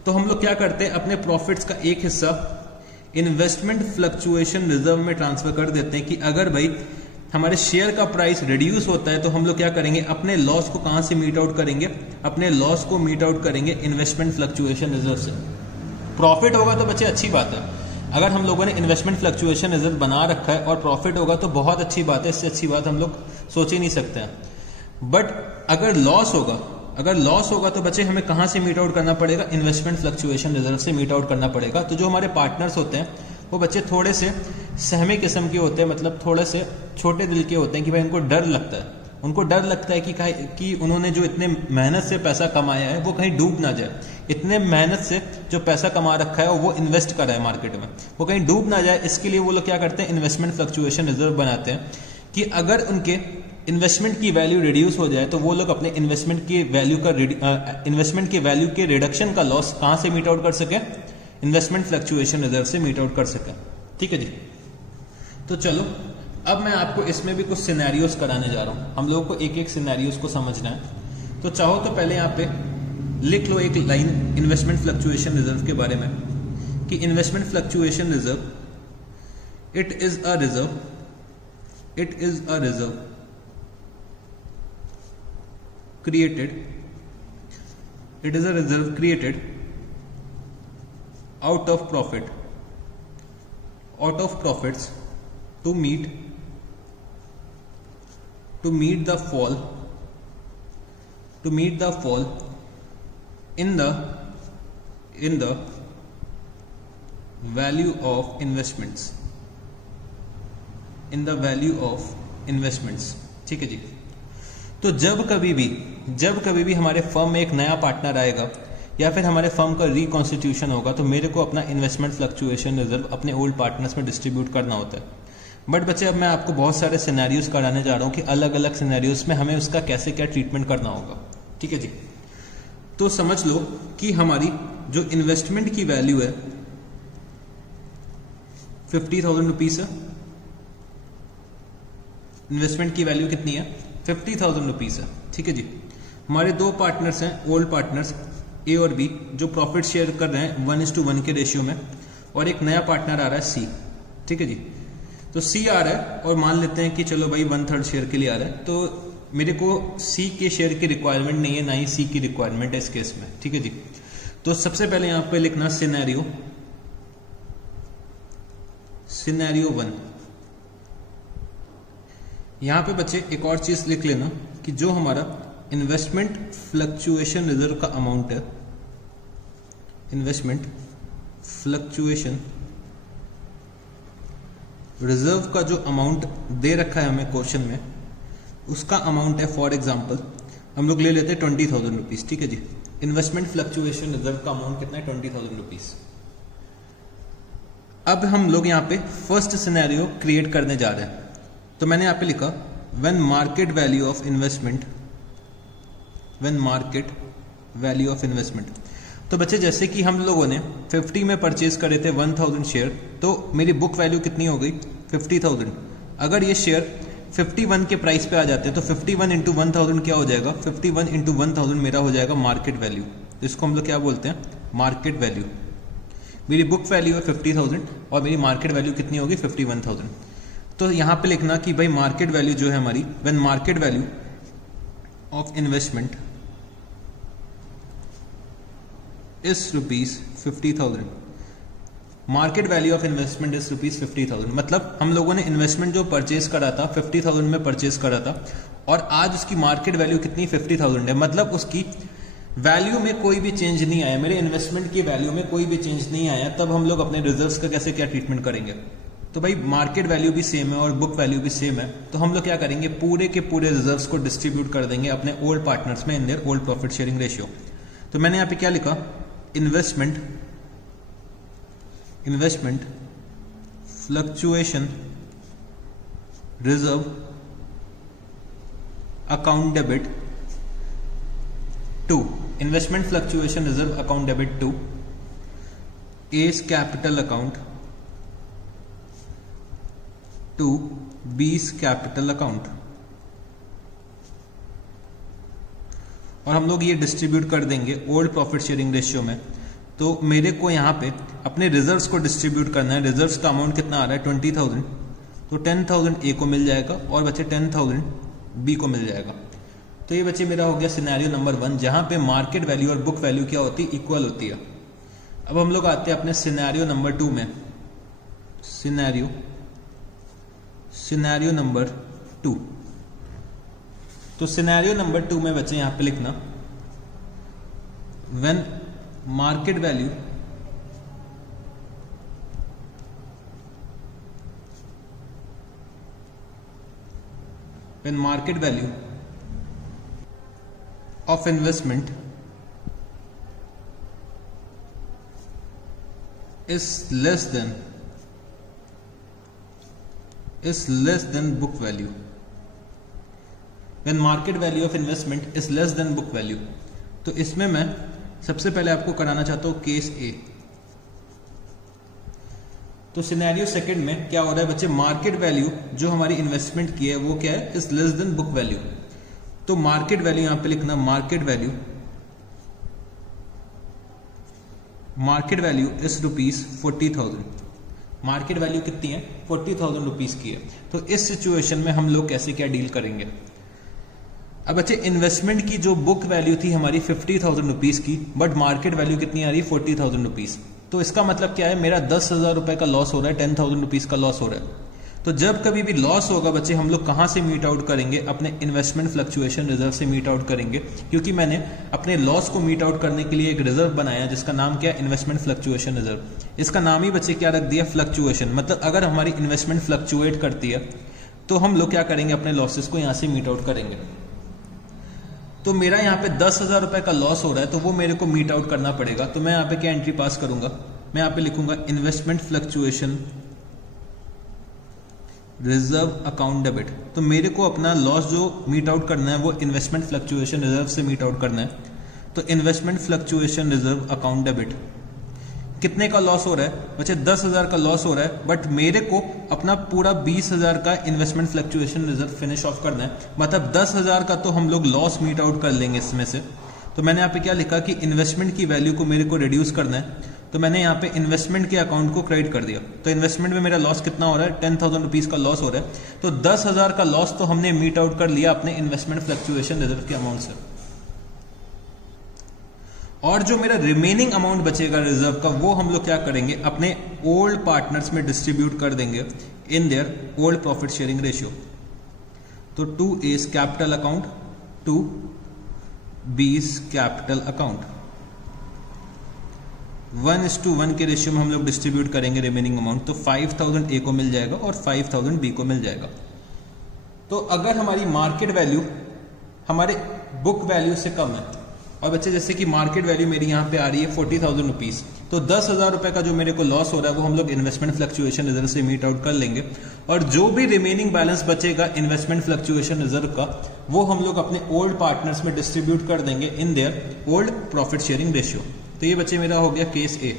तो हम लोग क्या करते हैं, अपने प्रॉफिट्स का एक हिस्सा इन्वेस्टमेंट फ्लक्चुएशन रिजर्व में ट्रांसफर कर देते हैं कि अगर भाई हमारे शेयर का प्राइस रिड्यूस होता है तो हम लोग क्या करेंगे, अपने लॉस को कहां से मीट आउट करेंगे, अपने लॉस को मीट आउट करेंगे इन्वेस्टमेंट फ्लक्चुएशन रिजर्व से। प्रॉफिट होगा तो बच्चे अच्छी बात है, अगर हम लोगों ने इन्वेस्टमेंट फ्लक्चुएशन रिजर्व बना रखा है और प्रॉफिट होगा तो बहुत अच्छी बात है, इससे अच्छी बात हम लोग सोच ही नहीं सकते हैं। बट अगर लॉस होगा, अगर लॉस होगा तो बच्चे हमें कहां से मीट आउट करना पड़ेगा, इन्वेस्टमेंट फ्लक्चुएशन रिजर्व से मीट आउट करना पड़ेगा। तो जो हमारे पार्टनर्स होते हैं वो बच्चे थोड़े से सहमे किस्म के होते हैं, मतलब थोड़े से छोटे दिल के होते हैं कि भाई उनको डर लगता है, उनको डर लगता है कि उन्होंने जो इतने मेहनत से पैसा कमाया है वो कहीं डूब ना जाए, इतने मेहनत से जो पैसा कमा रखा है वो इन्वेस्ट कर रहा है मार्केट में, वो कहीं डूब ना जाए। इसके लिए वो लोग क्या करते हैं, इन्वेस्टमेंट फ्लक्चुएशन रिजर्व बनाते हैं कि अगर उनके इन्वेस्टमेंट की वैल्यू रिड्यूस हो जाए तो वो लोग अपने इन्वेस्टमेंट की वैल्यू के रिडक्शन का लॉस कहां से मीट आउट कर सके, इन्वेस्टमेंट फ्लक्चुएशन रिजर्व से मीट आउट कर सके। ठीक है जी। तो चलो अब मैं आपको इसमें भी कुछ सिनेरियोस कराने जा रहा हूं, हम लोगों को एक एक सिनेरियोस को समझना है। तो चाहो तो पहले यहां पे लिख लो एक लाइन इन्वेस्टमेंट फ्लक्चुएशन रिजर्व के बारे में कि investment fluctuation reserve it is a reserve created out of profits to meet the fall in the value of investments। ठीक है जी। तो जब कभी भी हमारे फर्म में एक नया पार्टनर आएगा या फिर हमारे फर्म का रिकॉन्स्टिट्यूशन होगा तो मेरे को अपना इन्वेस्टमेंट फ्लक्चुएशन रिजर्व अपने ओल्ड पार्टनर्स में डिस्ट्रीब्यूट करना होता है। बट बच्चे अब मैं आपको बहुत सारे सिनेरियोस कराने जा रहा हूं कि अलग अलग सिनेरियोस में हमें उसका कैसे क्या ट्रीटमेंट करना होगा। ठीक है जी। तो समझ लो कि हमारी जो इन्वेस्टमेंट की वैल्यू है 50,000 रुपीज है, इन्वेस्टमेंट की वैल्यू कितनी है, 50,000 रुपीज है। ठीक है जी। हमारे दो पार्टनर्स हैं, ओल्ड पार्टनर्स ए और बी, जो प्रॉफिट शेयर कर रहे हैं 1:1 के रेशियो में, और एक नया पार्टनर आ रहा है सी। ठीक है जी। तो सी आ रहा है और मान लेते हैं कि चलो भाई 1/3 शेयर के लिए आ रहा है, तो मेरे को सी के शेयर की रिक्वायरमेंट नहीं है, ना ही सी की रिक्वायरमेंट है इस केस में। ठीक है जी। तो सबसे पहले यहां पे लिखना सिनेरियो 1। यहां पे बच्चे एक और चीज लिख लेना कि जो हमारा इन्वेस्टमेंट फ्लक्चुएशन रिजर्व का अमाउंट है, इन्वेस्टमेंट फ्लक्चुएशन रिजर्व का जो अमाउंट दे रखा है हमें क्वेश्चन में, उसका अमाउंट है, फॉर एग्जांपल हम लोग ले लेते हैं 20,000 रुपीज। ठीक है जी। इन्वेस्टमेंट फ्लक्चुएशन रिजर्व का अमाउंट कितना है, 20,000 रुपीज। अब हम लोग यहाँ पे फर्स्ट सिनेरियो क्रिएट करने जा रहे हैं। तो मैंने यहां पे लिखा when market value of investment. तो बच्चे जैसे कि हम लोगों ने 50 में परचेज करे थे 1000 शेयर, तो मेरी बुक वैल्यू कितनी हो गई, 50,000। अगर ये शेयर 51 के प्राइस पे आ जाते हैं तो 51 इंटू 1000 क्या हो जाएगा, 51 इंटू 1000 मेरा हो जाएगा मार्केट वैल्यू। तो इसको हम लोग क्या बोलते हैं, मार्केट वैल्यू। मेरी बुक वैल्यू है 50,000 और मेरी मार्केट वैल्यू कितनी होगी, 51,000। तो यहां पे लिखना कि भाई मार्केट वैल्यू जो है हमारी, when market value of investment is ₹50,000, market value of investment is ₹50,000। मतलब हम लोगों ने इन्वेस्टमेंट जो परचेज करा था 50,000 में परचेज करा था और आज उसकी मार्केट वैल्यू कितनी 50,000 है, मतलब उसकी वैल्यू में कोई भी चेंज नहीं आया, मेरे इन्वेस्टमेंट की वैल्यू में कोई भी चेंज नहीं आया। तब हम लोग अपने रिजर्व्स का कैसे क्या ट्रीटमेंट करेंगे। तो भाई मार्केट वैल्यू भी सेम है और बुक वैल्यू भी सेम है, तो हम लोग क्या करेंगे, पूरे के पूरे रिजर्व्स को डिस्ट्रीब्यूट कर देंगे अपने ओल्ड पार्टनर्स में in their old profit sharing ratio. तो मैंने यहां पे क्या लिखा, investment fluctuation reserve account debit to, investment fluctuation reserve account debit to A's capital account to B's capital account. और हम लोग ये डिस्ट्रीब्यूट कर देंगे ओल्ड प्रॉफिट शेयरिंग रेशियो में। तो मेरे को यहां पे अपने रिजर्व्स को डिस्ट्रीब्यूट करना है। रिजर्व्स का अमाउंट कितना आ रहा है, 20,000। तो 10,000 ए को मिल जाएगा और बच्चे 10,000 बी को मिल जाएगा। तो ये बच्चे मेरा हो गया सिनेरियो नंबर 1, जहां पे मार्केट वैल्यू और बुक वैल्यू क्या होती है, इक्वल होती है। अब हम लोग आते हैं अपने सिनेरियो नंबर 2 में। Scenario number 2। तो सिनेरियो नंबर 2 में बच्चे यहां पे लिखना when market value of investment is less than book value. When market value of investment is less than book value, तो इसमें मैं सबसे पहले आपको कराना चाहता हूं केस ए। तो सिनेरियो सेकंड में क्या हो रहा है बच्चे, मार्केट वैल्यू जो हमारी इन्वेस्टमेंट की है वो क्या है, is less then book value. तो मार्केट वैल्यू यहां पे लिखना, market value is ₹40,000। Market value कितनी है, 40,000 रुपीज की है। तो इस सिचुएशन में हम लोग कैसे क्या डील करेंगे। अब बच्चे इन्वेस्टमेंट की जो बुक वैल्यू थी हमारी 50,000 रुपीज की, बट मार्केट वैल्यू कितनी आ रही है, 40,000 रुपीज। तो इसका मतलब क्या है, मेरा 10,000 रुपए का लॉस हो रहा है, 10,000 रुपीज का लॉस हो रहा है। तो जब कभी भी लॉस होगा बच्चे, हम लोग कहां से मीट आउट करेंगे, अपने इन्वेस्टमेंट फ्लक्चुएशन रिजर्व से मीट आउट करेंगे, क्योंकि मैंने अपने लॉस को मीट आउट करने के लिए एक रिजर्व बनाया जिसका नाम क्या है, इन्वेस्टमेंट फ्लक्चुएशन रिजर्व। इसका नाम ही बच्चे क्या रख दिया, फ्लक्चुएशन। मतलब अगर हमारी इन्वेस्टमेंट फ्लक्चुएट करती है तो हम लोग क्या करेंगे, अपने लॉसेस को यहां से मीट आउट करेंगे। तो मेरा यहाँ पे 10,000 रुपए का लॉस हो रहा है, तो वो मेरे को मीट आउट करना पड़ेगा। तो मैं यहाँ पे क्या एंट्री पास करूंगा, मैं यहाँ पे लिखूंगा investment fluctuation reserve account debit. तो मेरे को अपना लॉस जो मीट आउट करना है वो इन्वेस्टमेंट फ्लक्चुएशन रिजर्व से मीट आउट करना है। तो investment fluctuation reserve account debit, कितने का लॉस हो रहा है बच्चे, 10,000 का लॉस हो रहा है, बट मेरे को अपना पूरा 20,000 का investment fluctuation reserve finish off करना है। मतलब 10,000 का तो हम लोग लॉस मीट आउट कर लेंगे इसमें से। तो मैंने यहाँ पे क्या लिखा कि इन्वेस्टमेंट की वैल्यू को मेरे को रिड्यूस करना है, तो मैंने यहाँ पे इन्वेस्टमेंट के अकाउंट को क्रेडिट कर दिया। तो इन्वेस्टमेंट में मेरा लॉस कितना हो रहा है, 10,000 रुपीज का लॉस हो रहा है। तो 10,000 का लॉस तो हमने मीट आउट कर लिया अपने इन्वेस्टमेंट फ्लक्चुएशन रिजर्व के अमाउंट से। और जो मेरा रिमेनिंग अमाउंट बचेगा रिजर्व का, वो हम लोग क्या करेंगे, अपने ओल्ड पार्टनर्स में डिस्ट्रीब्यूट कर देंगे इन their old profit sharing ratio. तो 2A is capital account, 2B is capital account. 1:1 के रेशियो में हम लोग डिस्ट्रीब्यूट करेंगे रिमेनिंग अमाउंट। तो 5,000 A को मिल जाएगा और 5,000 B को मिल जाएगा। तो अगर हमारी मार्केट वैल्यू हमारे बुक वैल्यू से कम है, और बच्चे जैसे कि मार्केट वैल्यू मेरी यहाँ पे आ रही है 40,000 रुपीज, तो 10,000 रुपए का जो मेरे को लॉस हो रहा है वो हम लोग इन्वेस्टमेंट फ्लक्चुएशन रिजर्व से मीट आउट कर लेंगे। और जो भी रिमेनिंग बैलेंस बचेगा इन्वेस्टमेंट फ्लक्चुएशन रिजर्व का, वो हम लोग अपने ओल्ड पार्टनर्स में डिस्ट्रीब्यूट कर देंगे इन their old profit sharing ratio. तो ये बच्चे मेरा हो गया केस ए।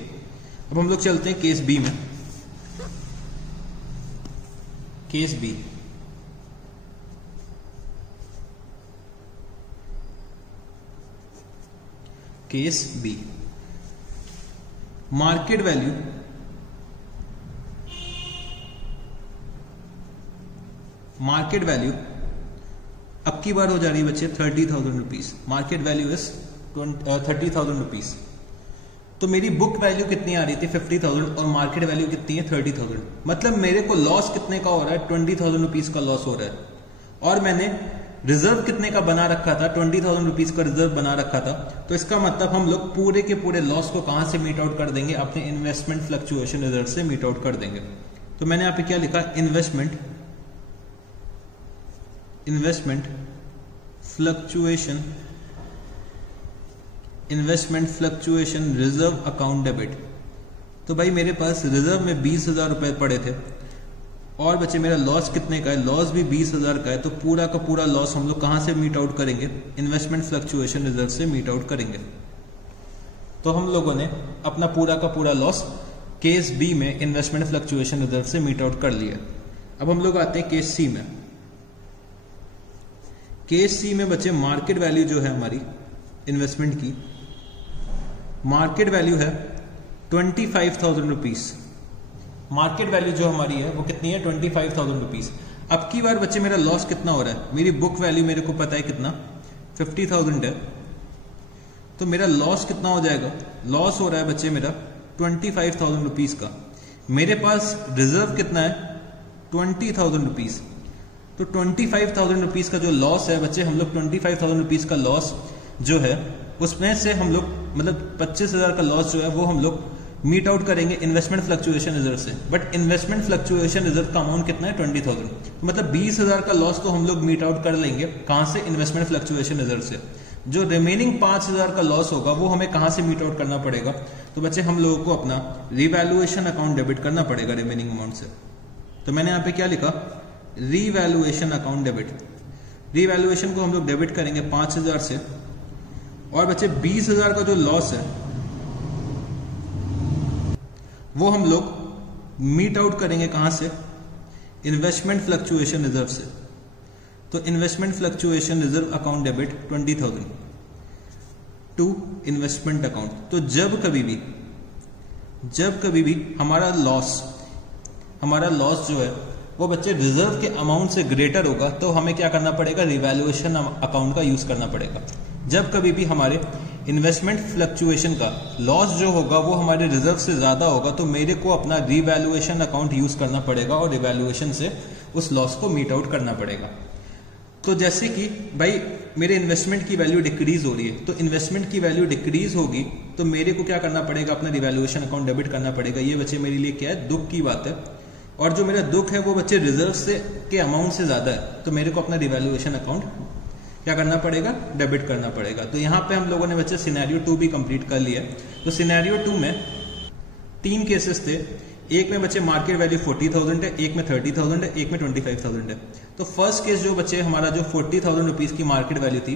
अब हम लोग चलते हैं केस बी में। Case B, case B, market value अब की बार हो जा रही है बच्चे 30,000 rupees. Market value is 30,000 rupees. तो मेरी बुक वैल्यू कितनी आ रही थी 50,000 और मार्केट वैल्यू कितनी है 30,000। मतलब मेरे को लॉस कितने का हो रहा है, 20,000 रुपीज का लॉस हो रहा है। और मैंने रिजर्व कितने का बना रखा था, 20,000 रुपीज का रिजर्व बना रखा था। तो इसका मतलब हम लोग पूरे के पूरे लॉस को कहां से मीट आउट कर देंगे, अपने इन्वेस्टमेंट फ्लक्चुएशन रिजर्व से मीट आउट कर देंगे। तो मैंने यहां पे क्या लिखा, investment fluctuation reserve account debit. तो भाई मेरे पास रिजर्व में 20,000 रुपए पड़े थे और बच्चे मेरा लॉस कितने का है, लॉस भी 20,000 का है। तो पूरा का पूरा लॉस हम लोग कहां से मीट आउट करेंगे, इन्वेस्टमेंट फ्लक्चुएशन रिजर्व से मीट आउट करेंगे। तो हम लोगों ने अपना पूरा का पूरा लॉस केस बी में इन्वेस्टमेंट फ्लक्चुएशन रिजर्व से मीट आउट कर लिया। अब हम लोग आते हैं केस सी में। केस सी में बच्चे मार्केट वैल्यू जो है हमारी इन्वेस्टमेंट की, मार्केट वैल्यू है 25,000 रुपीज। मार्केट वैल्यू जो हमारी है वो कितनी है, 25,000 रुपीज। अब की बार बच्चे मेरा लॉस कितना हो रहा है, मेरी बुक वैल्यू मेरे को पता है कितना 50,000 है। तो मेरा लॉस कितना हो जाएगा, लॉस हो रहा है बच्चे मेरा 25,000 रुपीज का। मेरे पास रिजर्व कितना है 20,000 रुपीज। तो 25,000 रुपीज का जो लॉस है बच्चे, हम लोग 25,000 रुपीज का लॉस जो है उसमें से हम लोग मतलब 25,000 का लॉस जो है वो हम लोग मीट आउट करेंगे इन्वेस्टमेंट फ्लक्चुएशन रिजर्व से, बट इन्वेस्टमेंट फ्लक्चुएशन रिजर्व का अमाउंट कितना है 20,000, तो मतलब 20,000 का लॉस तो हम लोग मीट आउट कर लेंगे कहां से, इन्वेस्टमेंट फ्लक्चुएशन रिजर्व से। जो रिमेनिंग 5,000 का लॉस होगा वो हमें कहां से मीट आउट करना पड़ेगा, तो बच्चे हम लोगों को अपना रिवैल्यूएशन अकाउंट डेबिट करना पड़ेगा रिमेनिंग अमाउंट से। तो मैंने यहां पे क्या लिखा, रिवैल्यूएशन अकाउंट डेबिट। रिवैल्यूएशन को हम लोग डेबिट करेंगे 5,000 से, और बच्चे 20,000 का जो लॉस है वो हम लोग मीट आउट करेंगे कहां से, इन्वेस्टमेंट फ्लक्चुएशन रिजर्व से। तो investment fluctuation reserve account debit 20,000 to investment account. तो जब कभी भी हमारा लॉस जो है वो बच्चे रिजर्व के अमाउंट से ग्रेटर होगा तो हमें क्या करना पड़ेगा, रिवैल्यूएशन अकाउंट का यूज करना पड़ेगा। जब कभी भी हमारे इन्वेस्टमेंट फ्लक्चुएशन का लॉस जो होगा वो हमारे रिजर्व से ज्यादा होगा तो मेरे को अपना रिवैल्यूएशन अकाउंट यूज करना पड़ेगा और रिवैल्यूएशन से उस लॉस को मीट आउट करना पड़ेगा। तो जैसे कि भाई मेरे इन्वेस्टमेंट की वैल्यू डिक्रीज हो रही है, तो इन्वेस्टमेंट की वैल्यू डिक्रीज होगी तो मेरे को क्या करना पड़ेगा, अपना रिवैल्यूएशन अकाउंट डेबिट करना पड़ेगा। ये बच्चे मेरे लिए क्या है, दुख की बात है, और जो मेरा दुख है वो बच्चे रिजर्व से के अमाउंट से ज्यादा है, तो मेरे को अपना रिवैल्यूएशन अकाउंट क्या करना पड़ेगा, डेबिट करना पड़ेगा। तो यहाँ पे हम लोगों ने बच्चे सिनेरियो 2 भी कंप्लीट कर लिया। तो सिनेरियो 2 में 3 केसेस थे, एक में बच्चे मार्केट वैल्यू 40,000 है, एक में 30,000 है, एक में 25,000 है। तो फर्स्ट केस जो बच्चे हमारा जो 40,000 रुपीज की मार्केट वैल्यू थी,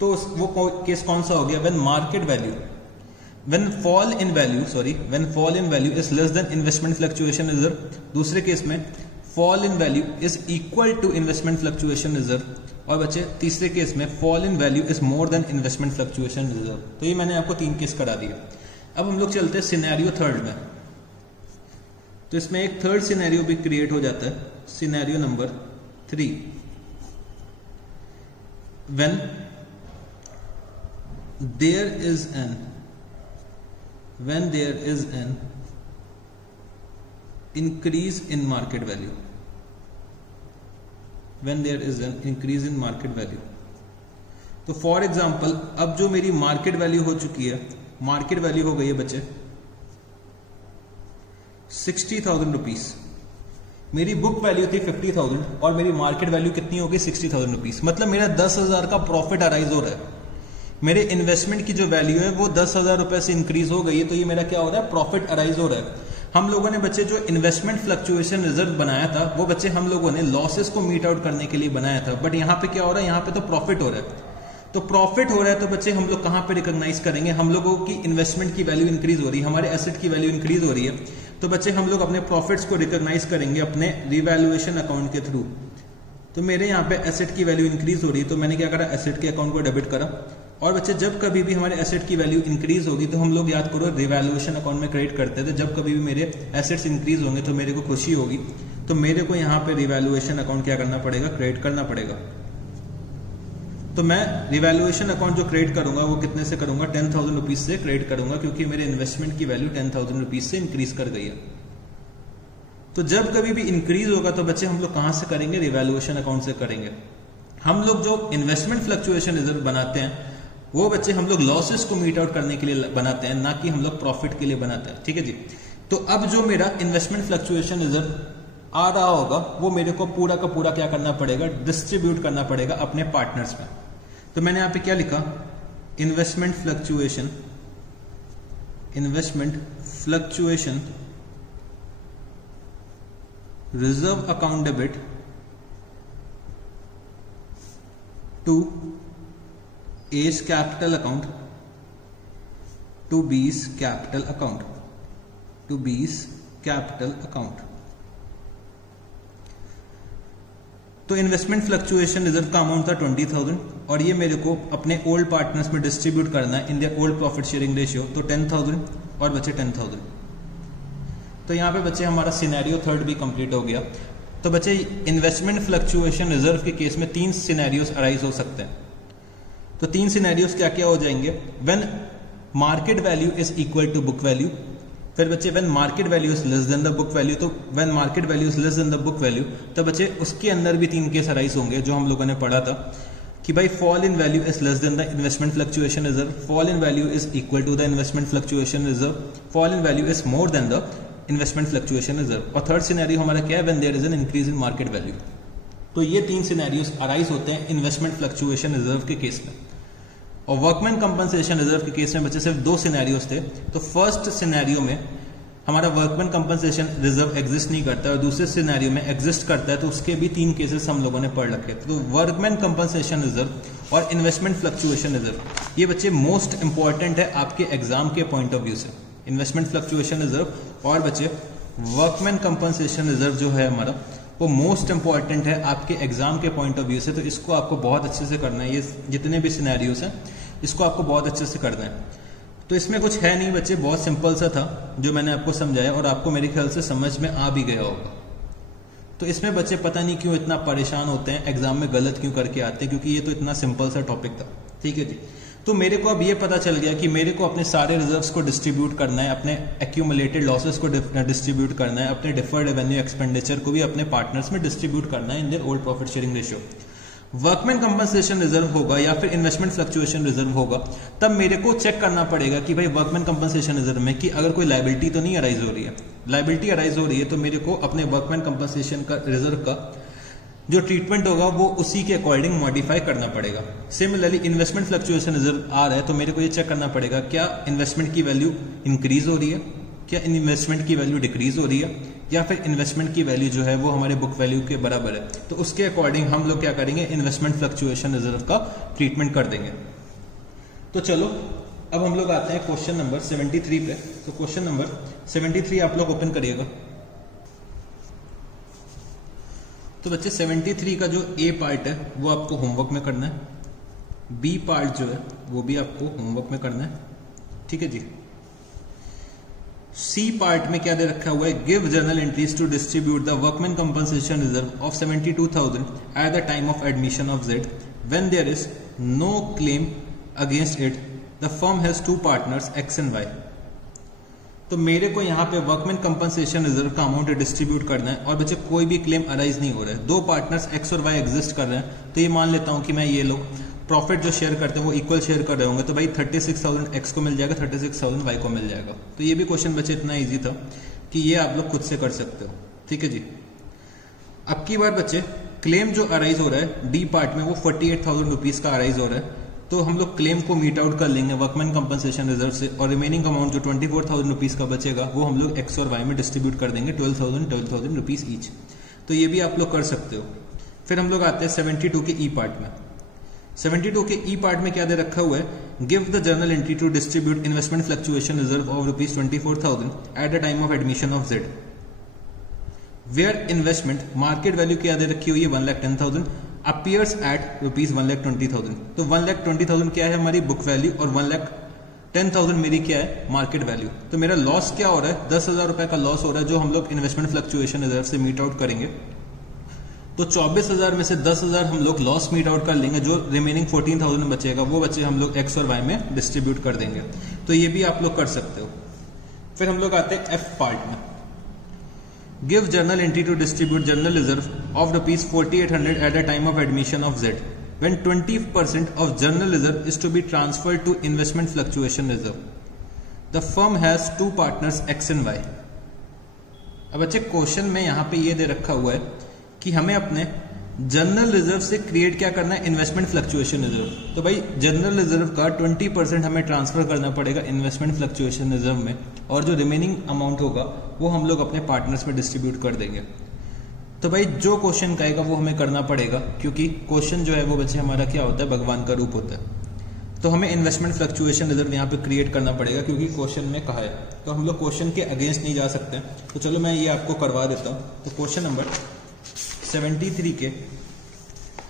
तो वो केस कौन सा हो गया, when fall in value is less than investment fluctuation reserve। दूसरे केस में fall in value is equal to investment fluctuation reserve, और बच्चे तीसरे केस में fall in value is more than investment fluctuation reserve। तो ये मैंने आपको 3 केस करा दिए। अब हम लोग चलते हैं सिनेरियो 3 में। तो इसमें एक थर्ड सिनेरियो भी क्रिएट हो जाता है, scenario number 3, when there is an increase in market value, तो फॉर एग्जाम्पल अब जो मेरी मार्केट वैल्यू हो चुकी है, मार्केट वैल्यू हो गई है बच्चे 60,000 रुपीज, मेरी बुक वैल्यू थी 50,000 और मेरी मार्केट वैल्यू कितनी होगी 60,000 रुपीज, मतलब मेरा 10,000 का प्रॉफिट अराइज हो रहा है। मेरे इन्वेस्टमेंट की जो वैल्यू है वो 10,000 रुपए से इंक्रीज हो गई है, तो ये मेरा क्या हो रहा है, प्रॉफिट अराइज हो रहा है। हम लोगों ने बच्चे जो इन्वेस्टमेंट फ्लक्चुएशन रिजर्व बनाया था वो बच्चे हम लोगों ने लॉसेस को मीट आउट करने के लिए बनाया था, बट यहाँ पे क्या हो रहा है, यहाँ पे तो प्रॉफिट हो रहा है। तो प्रॉफिट हो रहा है तो बच्चे हम लोग कहां पे रिकॉग्नाइज करेंगे, हम लोगों की इन्वेस्टमेंट की वैल्यू इंक्रीज हो रही है, हमारे एसेट की वैल्यू इंक्रीज हो रही है, तो बच्चे हम लोग अपने प्रॉफिट्स को रिकॉग्नाइज करेंगे अपने रिवैल्यूएशन अकाउंट के थ्रू। तो मेरे यहाँ पे एसेट की वैल्यू इंक्रीज हो रही है तो मैंने क्या करा, एसेट के अकाउंट को डेबिट करा। और बच्चे जब कभी भी हमारे एसेट की वैल्यू इंक्रीज होगी तो हम लोग याद करो रिवैल्यूएशन अकाउंट में क्रेडिट करते थे, जब कभी भी मेरे एसेट्स इंक्रीज होंगे तो मेरे को खुशी होगी, तो मेरे को यहाँ पे रिवैल्यूएशन अकाउंट क्या करना पड़ेगा, क्रेडिट करना पड़ेगा। तो मैं रिवैल्यूएशन अकाउंट जो क्रिएट करूंगा वो कितने से करूंगा, 10,000 रुपीज से क्रिएट करूंगा, क्योंकि मेरे इन्वेस्टमेंट की वैल्यू 10,000 रुपीज से इंक्रीज कर गई है। तो जब कभी भी इंक्रीज होगा तो बच्चे हम लोग कहां से करेंगे, रिवैल्यूएशन अकाउंट से करेंगे। हम लोग जो इन्वेस्टमेंट फ्लक्चुएशन रिजर्व बनाते हैं वो बच्चे हम लोग लॉसेस को मीट आउट करने के लिए बनाते हैं, ना कि हम लोग प्रॉफिट के लिए बनाते हैं। ठीक है जी। तो अब जो मेरा इन्वेस्टमेंट फ्लक्चुएशन रिजर्व आ रहा होगा वो मेरे को पूरा का पूरा क्या करना पड़ेगा, डिस्ट्रीब्यूट करना पड़ेगा अपने पार्टनर्स में। तो मैंने यहां पे क्या लिखा, investment fluctuation reserve account debit to A's capital account to B's capital account. तो इन्वेस्टमेंट फ्लक्चुएशन रिजर्व का अमाउंट था 20,000 और ये मेरे को अपने ओल्ड पार्टनर्स में डिस्ट्रीब्यूट करना है in the old profit sharing ratio. तो 10,000 और बचे 10,000। तो यहाँ पे बच्चे हमारा सिनेरियो 3 भी कंप्लीट हो गया। तो बच्चे इन्वेस्टमेंट फ्लक्चुएशन रिजर्व के केस में 3 सिनेरियोस अराइज हो सकते हैं। तो 3 सिनेरियोस क्या क्या हो जाएंगे, when market value is equal to book value, फिर बच्चे when market value is less than the book value. तो when market value is less than the book value तो बच्चे उसके अंदर भी 3 केस अराइज होंगे जो हम लोगों ने पढ़ा था। कि भाई fall in value is less than the investment fluctuation reserve, fall in value is equal to the investment fluctuation reserve, fall in value is more than the investment fluctuation reserve, और थर्ड सिनेरियो हमारा क्या है, when there is an increase in market value. तो ये 3 scenarios arise होते हैं investment fluctuation reserve के case में। और वर्कमैन कंपनसेशन रिजर्व के केस में बच्चे सिर्फ 2 सिनेरियोस थे। तो फर्स्ट सिनेरियो में हमारा वर्कमैन कंपनसेशन रिजर्व एग्जिस्ट नहीं करता और दूसरे सिनेरियो में एग्जिस्ट करता है, तो उसके भी 3 केसेस हम लोगों ने पढ़ रखे। तो वर्कमैन कंपनसेशन रिजर्व और इन्वेस्टमेंट फ्लक्चुएशन रिजर्व, ये बच्चे मोस्ट इंपॉर्टेंट है आपके एग्जाम के पॉइंट ऑफ व्यू से। इन्वेस्टमेंट फ्लक्चुएशन रिजर्व और बच्चे वर्कमैन कंपनसेशन रिजर्व जो है हमारा, वो मोस्ट इंपॉर्टेंट है आपके एग्जाम के पॉइंट ऑफ व्यू से। तो इसको आपको बहुत अच्छे से करना है, ये जितने भी सिनेरियोस हैं इसको आपको बहुत अच्छे से करना है। तो इसमें कुछ है नहीं बच्चे, बहुत सिंपल सा था जो मैंने आपको समझाया और आपको मेरे ख्याल से समझ में आ भी गया होगा। तो इसमें बच्चे पता नहीं क्यों इतना परेशान होते हैं, एग्जाम में गलत क्यों करके आते हैं, क्योंकि ये तो इतना सिंपल सा टॉपिक था। ठीक है जी, तो मेरे को अब ये पता चल गया कि मेरे को अपने सारे रिजर्व्स को डिस्ट्रीब्यूट करना है, अपने एक्यूमुलेटेड लॉसेस को डिस्ट्रीब्यूट करना है, अपने डिफर्ड रेवेन्यू एक्सपेंडिचर को भी अपने पार्टनर्स में डिस्ट्रीब्यूट करना है इन their old profit sharing ratio. Workman compensation reserve होगा या फिर इन्वेस्टमेंट फ्लक्चुएशन रिजर्व होगा, तब मेरे को चेक करना पड़ेगा कि भाई वर्कमैन कंपनसेशन रिजर्व में कि अगर कोई लायबिलिटी तो नहीं अराइज हो रही है। लायबिलिटी अराइज हो रही है तो मेरे को अपने वर्कमैन कंपनसेशन का रिजर्व का जो ट्रीटमेंट होगा वो उसी के अकॉर्डिंग मॉडिफाई करना पड़ेगा। सिमिलरली इन्वेस्टमेंट फ्लक्चुएशन रिजर्व आ रहा है तो मेरे को ये चेक करना पड़ेगा क्या इन्वेस्टमेंट की वैल्यू इंक्रीज हो रही है, क्या इन्वेस्टमेंट की वैल्यू डिक्रीज हो रही है, या फिर इन्वेस्टमेंट की वैल्यू जो है वो हमारे बुक वैल्यू के बराबर है। तो उसके अकॉर्डिंग हम लोग क्या करेंगे, इन्वेस्टमेंट फ्लक्चुएशन रिजर्व का ट्रीटमेंट कर देंगे। तो चलो अब हम लोग आते हैं क्वेश्चन नंबर 73 पे। तो क्वेश्चन नंबर 73 आप लोग ओपन करिएगा। तो बच्चे 73 का जो ए पार्ट है वो आपको होमवर्क में करना है, बी पार्ट जो है वो भी आपको होमवर्क में करना है। ठीक है जी। सी पार्ट में क्या दे रखा हुआ है, give journal entries to distribute the workman compensation reserve of 72,000 at the time of admission of Z when there is no claim against it, the firm has 2 partners X and Y. तो मेरे को यहाँ पे workman compensation reserve का amount distribute करना है और बच्चे कोई भी क्लेम अराइज नहीं हो रहा है, 2 पार्टनर्स एक्स और वाई एग्जिस्ट कर रहे हैं। तो ये मान लेता हूं कि मैं ये लोग प्रॉफिट जो शेयर करते हैं वो इक्वल शेयर कर रहे होंगे, तो भाई 36,000 एक्स को मिल जाएगा, 36,000 वाई को मिल जाएगा। तो ये भी क्वेश्चन बच्चे इतना ईजी था कि ये आप लोग खुद से कर सकते हो। ठीक है जी। अब की बार बच्चे क्लेम जो अराइज हो रहा है डी पार्ट में वो 48,000 रुपीज का अराइज हो रहा है, तो हम लोग क्लेम को मीट आउट कर लेंगे वर्कमैन कंपनसेशन रिजर्व से और रिमेनिंग अमाउंट जो 24,000 रुपीज का बचेगा वो हम लोग एक्स और वाई में डिस्ट्रीब्यूट कर देंगे 12,000 रुपीज ईच। तो ये भी आप लोग कर सकते हो। फिर हम लोग आते हैं 72 के ई पार्ट में। 72 के ई पार्ट में क्या दे रखा हुआ है, give the journal entry to distribute investment fluctuation reserve of rupees 24,000 at the time of admission of Z where investment market value क्या दे रखी हुई है 1,10,000 अपीयर्स एट रुपीज 1,20,000। तो 1,20,000 क्या है हमारी बुक वैल्यू और 1,10,000 मेरी क्या है मार्केट वैल्यू। तो मेरा लॉस क्या हो रहा है, 10,000 रुपए का लॉस हो रहा है जो हम लोग इन्वेस्टमेंट फ्लक्चुएशन रिजर्व से मीट आउट करेंगे। तो 24,000 में से 10,000 हम लोग लॉस मीट आउट कर लेंगे, जो रिमेनिंग 14,000 बचेगा वो बच्चे हम लोग एक्स और वाई में डिस्ट्रीब्यूट कर देंगे। तो ये भी आप लोग कर सकते हो। फिर हम लोग आते हैं एफ पार्ट में। Give journal entry to distribute journal reserve of rupees 4,800 at the time of admission of Z when 20% of journal reserve is to be transferred to investment fluctuation reserve. The firm has 2 partners X and Y. अब बच्चे question में यहाँ पे ये दे रखा हुआ है कि हमें अपने जनरल रिजर्व से क्रिएट क्या करना है, इन्वेस्टमेंट फ्लक्चुएशन रिजर्व। तो भाई जनरल रिजर्व का 20% हमें ट्रांसफर करना पड़ेगा इन्वेस्टमेंट फ्लक्चुएशन रिजर्व में और जो रिमेनिंग अमाउंट होगा वो हम लोग अपने पार्टनर्स में डिस्ट्रीब्यूट कर देंगे। तो भाई जो क्वेश्चन कहेगा वो हमें करना पड़ेगा, क्योंकि क्वेश्चन जो है वो बच्चे हमारा क्या होता है, भगवान का रूप होता है। तो हमें इन्वेस्टमेंट फ्लक्चुएशन रिजर्व यहाँ पे क्रिएट करना पड़ेगा क्योंकि क्वेश्चन में कहा है, तो हम लोग क्वेश्चन के अगेंस्ट नहीं जा सकते। तो चलो मैं ये आपको करवा देता हूँ। तो क्वेश्चन नंबर 73 के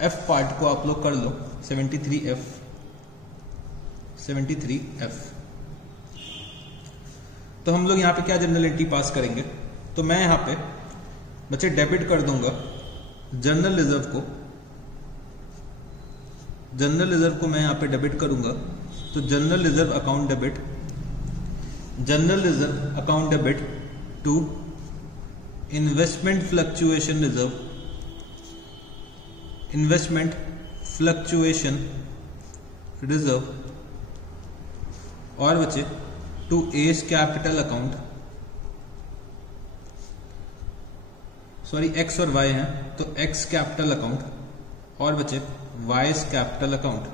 एफ पार्ट को आप लोग कर लो। 73F। तो हम लोग यहाँ पे क्या जनरल एंट्री पास करेंगे, तो मैं यहाँ पे बच्चे डेबिट कर दूंगा जनरल रिजर्व को मैं यहाँ पे डेबिट करूंगा। तो general reserve account debit to investment fluctuation reserve और बचे to as capital account, sorry X और वाई हैं तो एक्स कैपिटल अकाउंट और बचे Y's capital account.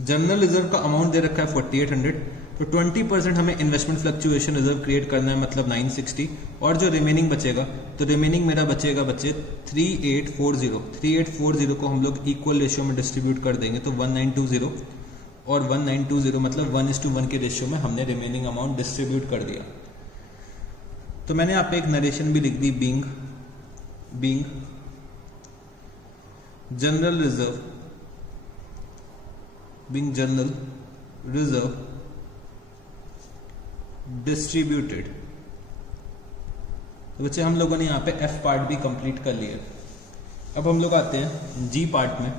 General reserve का अमाउंट दे रखा है 4800, तो 20% हमें इन्वेस्टमेंट फ्लक्चुएशन रिजर्व क्रिएट करना है, मतलब 960, और जो रिमेनिंग बचेगा तो रिमेनिंग मेरा बचेगा बच्चे 3840 को हम लोग इक्वल रेशियो में डिस्ट्रीब्यूट कर देंगे, तो 1920 और 1920 मतलब 1:1 के रेशियो में हमने रिमेनिंग अमाउंट डिस्ट्रीब्यूट कर दिया। तो मैंने यहाँ पे एक नरेशन भी लिख दी, बीइंग जनरल रिजर्व डिस्ट्रीब्यूटेड। तो बच्चे हम लोगों ने यहाँ पे एफ पार्ट भी कंप्लीट कर लिया। अब हम लोग आते हैं जी पार्ट में।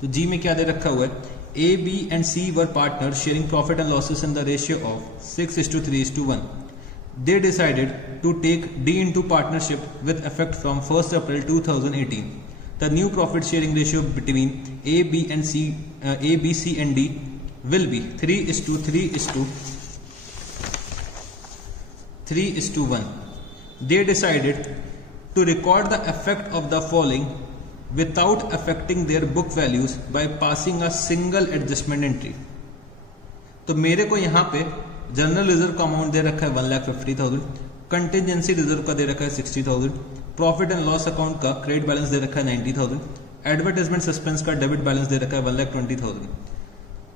तो जी में क्या दे रखा हुआ है, A B and C were partner sharing profit and losses in the ratio of 6:3:1। They decided to take D into partnership with effect from 1st April 2018. The new profit sharing ratio between A, B, C and D will be 3:1. They decided to record the effect of the following without affecting their book values by passing a single adjustment entry. तो मेरे को यहाँ पे general reserve का amount दे रखा है 1,50,000, contingency reserve का दे रखा है 60,000, प्रॉफिट एंड लॉस अकाउंट का क्रेडिट बैलेंस दे रखा है 90,000, एडवर्टाइजमेंट सस्पेंस का डेबिट बैलेंस दे रखा है 1,20,000।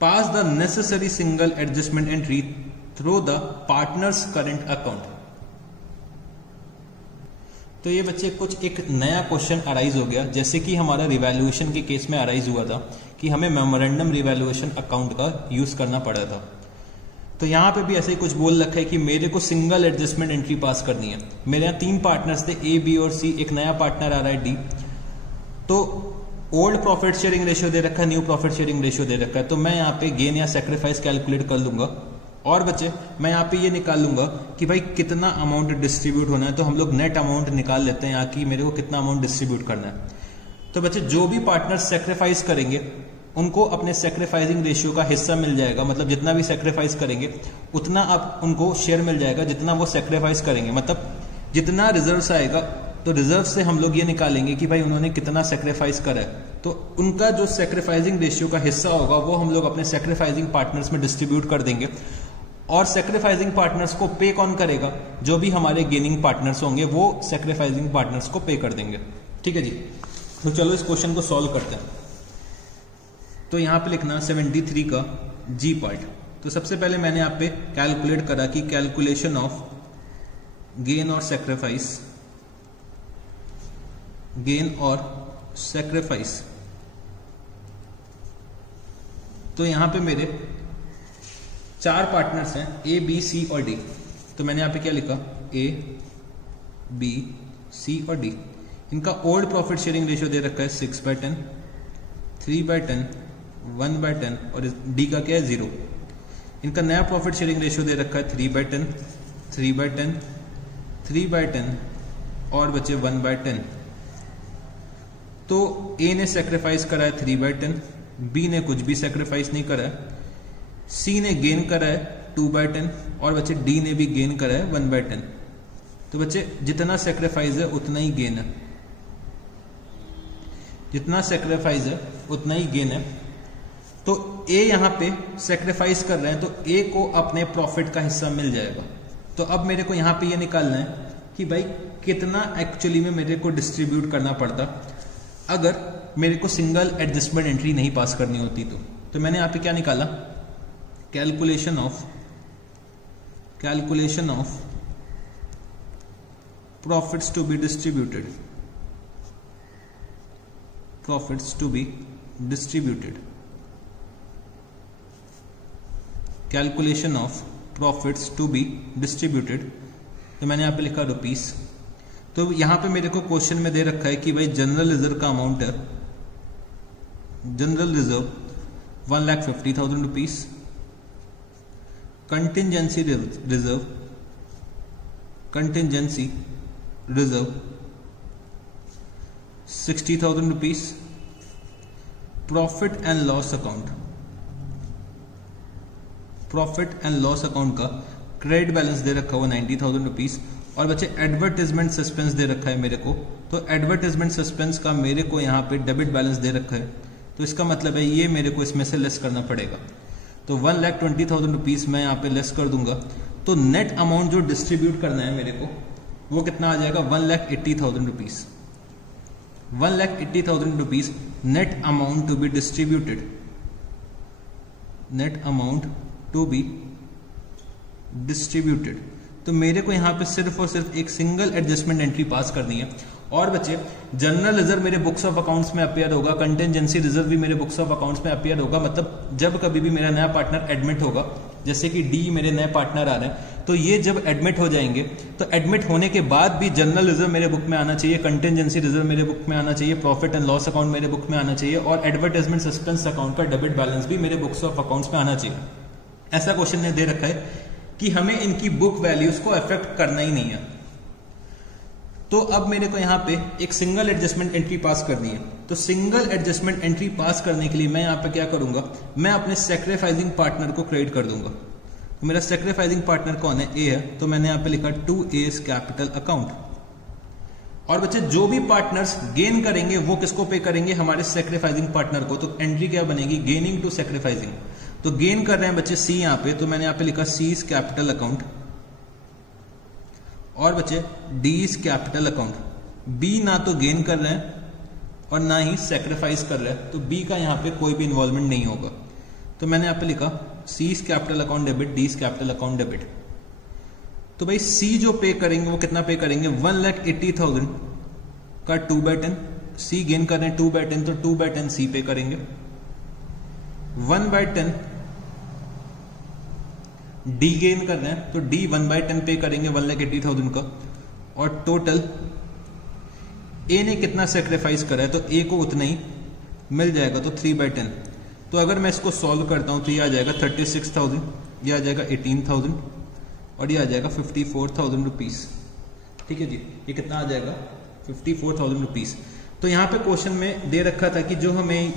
Pass the necessary single adjustment entry through the partners current account. तो ये बच्चे कुछ एक नया क्वेश्चन अराइज हो गया, जैसे कि हमारा रिवैल्यूएशन के केस में अराइज हुआ था कि हमें मेमोरेंडम रिवैल्यूएशन अकाउंट का यूज करना पड़ा था। तो यहां पे भी ऐसे ही कुछ बोल रखा है कि मेरे को सिंगल एडजस्टमेंट एंट्री पास करनी है। मेरे यहाँ 3 पार्टनर्स थे, ए, बी और सी, एक नया पार्टनर आ रहा है डी। तो ओल्ड प्रॉफिट शेयरिंग रेशियो दे रखा है, न्यू प्रॉफिट शेयरिंग रेशियो दे रखा है, तो मैं यहाँ पे गेन या सेक्रीफाइस कैलकुलेट कर लूंगा और बच्चे मैं यहाँ पे ये निकाल लूंगा कि भाई कितना अमाउंट डिस्ट्रीब्यूट होना है। तो हम लोग नेट अमाउंट निकाल लेते हैं यहाँ की मेरे को कितना अमाउंट डिस्ट्रीब्यूट करना है। तो बच्चे जो भी पार्टनर सेक्रीफाइस करेंगे उनको अपने सेक्रीफाइसिंग रेशियो का हिस्सा मिल जाएगा, मतलब जितना भी सेक्रीफाइस करेंगे उतना अब उनको शेयर मिल जाएगा जितना वो सेक्रीफाइस करेंगे। मतलब जितना रिजर्व आएगा तो रिजर्व से हम लोग ये निकालेंगे कि भाई उन्होंने कितना सेक्रीफाइस करा है, तो उनका जो सेक्रीफाइसिंग रेशियो का हिस्सा होगा वो हम लोग अपने सेक्रीफाइसिंग पार्टनर्स में डिस्ट्रीब्यूट कर देंगे। और सेक्रीफाइसिंग पार्टनर्स को पे कौन करेगा, जो भी हमारे गेनिंग पार्टनर्स होंगे वो सेक्रीफाइसिंग पार्टनर्स को पे कर देंगे। ठीक है जी, तो चलो इस क्वेश्चन को सॉल्व करते हैं। तो यहां पे लिखना 73 का जी पार्ट। तो सबसे पहले मैंने यहाँ पे कैलकुलेट करा कि कैलकुलेशन ऑफ गेन और सेक्रीफाइस। तो यहां पे मेरे 4 पार्टनर्स हैं, ए, बी, सी और डी। तो मैंने यहाँ पे क्या लिखा, ए, बी, सी और डी। इनका ओल्ड प्रॉफिट शेयरिंग रेशियो दे रखा है 6/10, 3/10, 1/10 और डी का क्या है 0। इनका नया प्रॉफिट शेयरिंग रेशियो दे रखा है 3/10, 3/10, 3/10 और बचे 1/10। तो ए ने सेक्रीफाइस करा है 3/10, बी ने कुछ भी सेक्रीफाइस नहीं करा है, सी ने गेन करा है 2/10 और बच्चे डी ने भी गेन करा है 1/10। तो बच्चे जितना सेक्रीफाइस है उतना ही गेन है, जितना सेक्रीफाइस है उतना ही गेन है। तो ए यहां पे सेक्रीफाइस कर रहे हैं तो ए को अपने प्रॉफिट का हिस्सा मिल जाएगा। तो अब मेरे को यहां पे ये निकालना है कि भाई कितना एक्चुअली में मेरे को डिस्ट्रीब्यूट करना पड़ता अगर मेरे को सिंगल एडजस्टमेंट एंट्री नहीं पास करनी होती। तो मैंने यहां पे क्या निकाला, calculation of profits to be distributed, calculation of profits to be distributed. तो मैंने यहां पे लिखा रुपीस। तो यहां पे मेरे को क्वेश्चन में दे रखा है कि भाई जनरल रिजर्व का अमाउंट है, general reserve 1,50,000 rupees, contingency reserve 60,000 rupees. Profit and loss account, profit and loss account का क्रेडिट बैलेंस दे रखा हुआ 90,000 रुपीज। और बच्चे एडवर्टाइजमेंट सस्पेंस दे रखा है मेरे को, तो एडवर्टाइजमेंट सस्पेंस का मेरे को यहाँ पे डेबिट बैलेंस दे रखा है, तो इसका मतलब है ये मेरे को इसमें से लेस करना पड़ेगा। तो 1,20,000 रुपीज मैं यहाँ पे लेस कर दूंगा, तो नेट अमाउंट जो डिस्ट्रीब्यूट करना है मेरे को वो कितना आ जाएगा 1,80,000 rupees. 1,80,000 rupees net amount to be distributed, net amount to be distributed. तो मेरे को यहां पे सिर्फ और सिर्फ एक सिंगल एडजस्टमेंट एंट्री पास करनी है। और बच्चे जनरल रिजर्व मेरे बुक्स ऑफ अकाउंट्स में अपियर होगा, कंटेंजेंसी रिजर्व भी मेरे बुक्स ऑफ अकाउंट्स में अपियर होगा। मतलब जब कभी भी मेरा नया पार्टनर एडमिट होगा, जैसे कि डी मेरे नए पार्टनर आ रहे हैं, तो ये जब एडमिट हो जाएंगे तो एडमिट होने के बाद भी जनरल रिजर्व मेरे बुक में आना चाहिए, कंटेंजेंसी रिजर्व मेरे बुक में आना चाहिए, प्रॉफिट एंड लॉस अकाउंट मेरे बुक में आना चाहिए, और एडवर्टाइजमेंट सस्पेंस अकाउंट का डेबिट बैलेंस भी मेरे बुक्स ऑफ अकाउंट्स में आना चाहिए। ऐसा क्वेश्चन ने दे रखा है कि हमें इनकी बुक वैल्यूज को अफेक्ट करना ही नहीं है। तो अब मेरे को यहां पे एक सिंगल एडजस्टमेंट एंट्री पास करनी है। तो सिंगल एडजस्टमेंट एंट्री पास करने के लिए मैं यहां पे क्या करूंगा, मैं अपने सैक्रिफाइसिंग पार्टनर को क्रेडिट कर दूंगा। तो मेरा सैक्रिफाइसिंग पार्टनर कौन है, ए है, तो मैंने यहां पे लिखा टू एज कैपिटल अकाउंट। और बच्चे जो भी पार्टनर्स गेन करेंगे वो किसको पे करेंगे, हमारे सैक्रिफाइसिंग पार्टनर को। तो एंट्री क्या बनेगी, गेनिंग टू सैक्रिफाइसिंग। तो गेन कर रहे हैं बच्चे सी यहां पे, तो मैंने यहां पे लिखा सी इज कैपिटल अकाउंट। और बच्चे D is capital account. B ना तो गेन कर रहे हैं और ना ही सैक्रिफाइस कर रहे हैं, तो बी का यहां पे कोई भी इन्वॉल्वमेंट नहीं होगा। तो मैंने यहां पे लिखा C is capital account debit, D is capital account debit. तो भाई सी जो पे करेंगे वो कितना पे करेंगे, 1,80,000 का 2/10। सी गेन कर रहे हैं 2/10, तो 2/10 सी पे करेंगे। 1/10 डी गेन कर रहे हैं, तो डी 1/10 पे करेंगे 1,80,000 का। और टोटल ए ने कितना सेक्रीफाइस करा है, तो ए को उतना ही मिल जाएगा, तो 3/10। तो अगर मैं इसको सॉल्व करता हूं तो ये आ जाएगा 36,000, ये आ जाएगा 18,000 और ये आ जाएगा 54,000 रुपीज। ठीक है जी, ये कितना आ जाएगा 54,000 रुपीज। तो यहां पे क्वेश्चन में दे रखा था कि जो हमें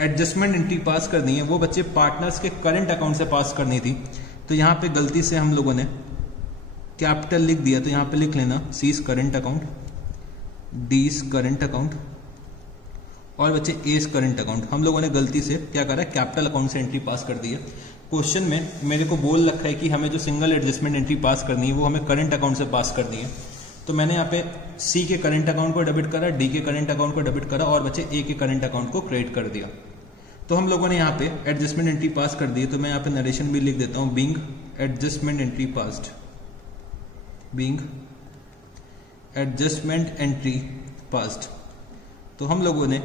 एडजस्टमेंट एंट्री पास करनी है वो बच्चे पार्टनर्स के करंट अकाउंट से पास करनी थी। तो यहां पे गलती से हम लोगों ने कैपिटल लिख दिया, तो यहां पे लिख लेना C is current account, D is current account और बच्चे ए इज करंट अकाउंट। हम लोगों ने गलती से क्या करा, कैपिटल अकाउंट से एंट्री पास कर दी है। क्वेश्चन में मेरे को बोल रखा है कि हमें जो सिंगल एडजस्टमेंट एंट्री पास करनी है वो हमें करंट अकाउंट से पास करनी है। तो मैंने यहाँ पे सी के करंट अकाउंट को डेबिट करा, डी के करंट अकाउंट को डेबिट करा और बच्चे ए के करंट अकाउंट को क्रेडिट कर दिया। तो हम लोगों ने यहाँ पे एडजस्टमेंट एंट्री पास कर दी है। तो मैं यहाँ पे नरेशन भी लिख देता हूं, being adjustment entry passed, being adjustment entry passed. तो हम लोगों ने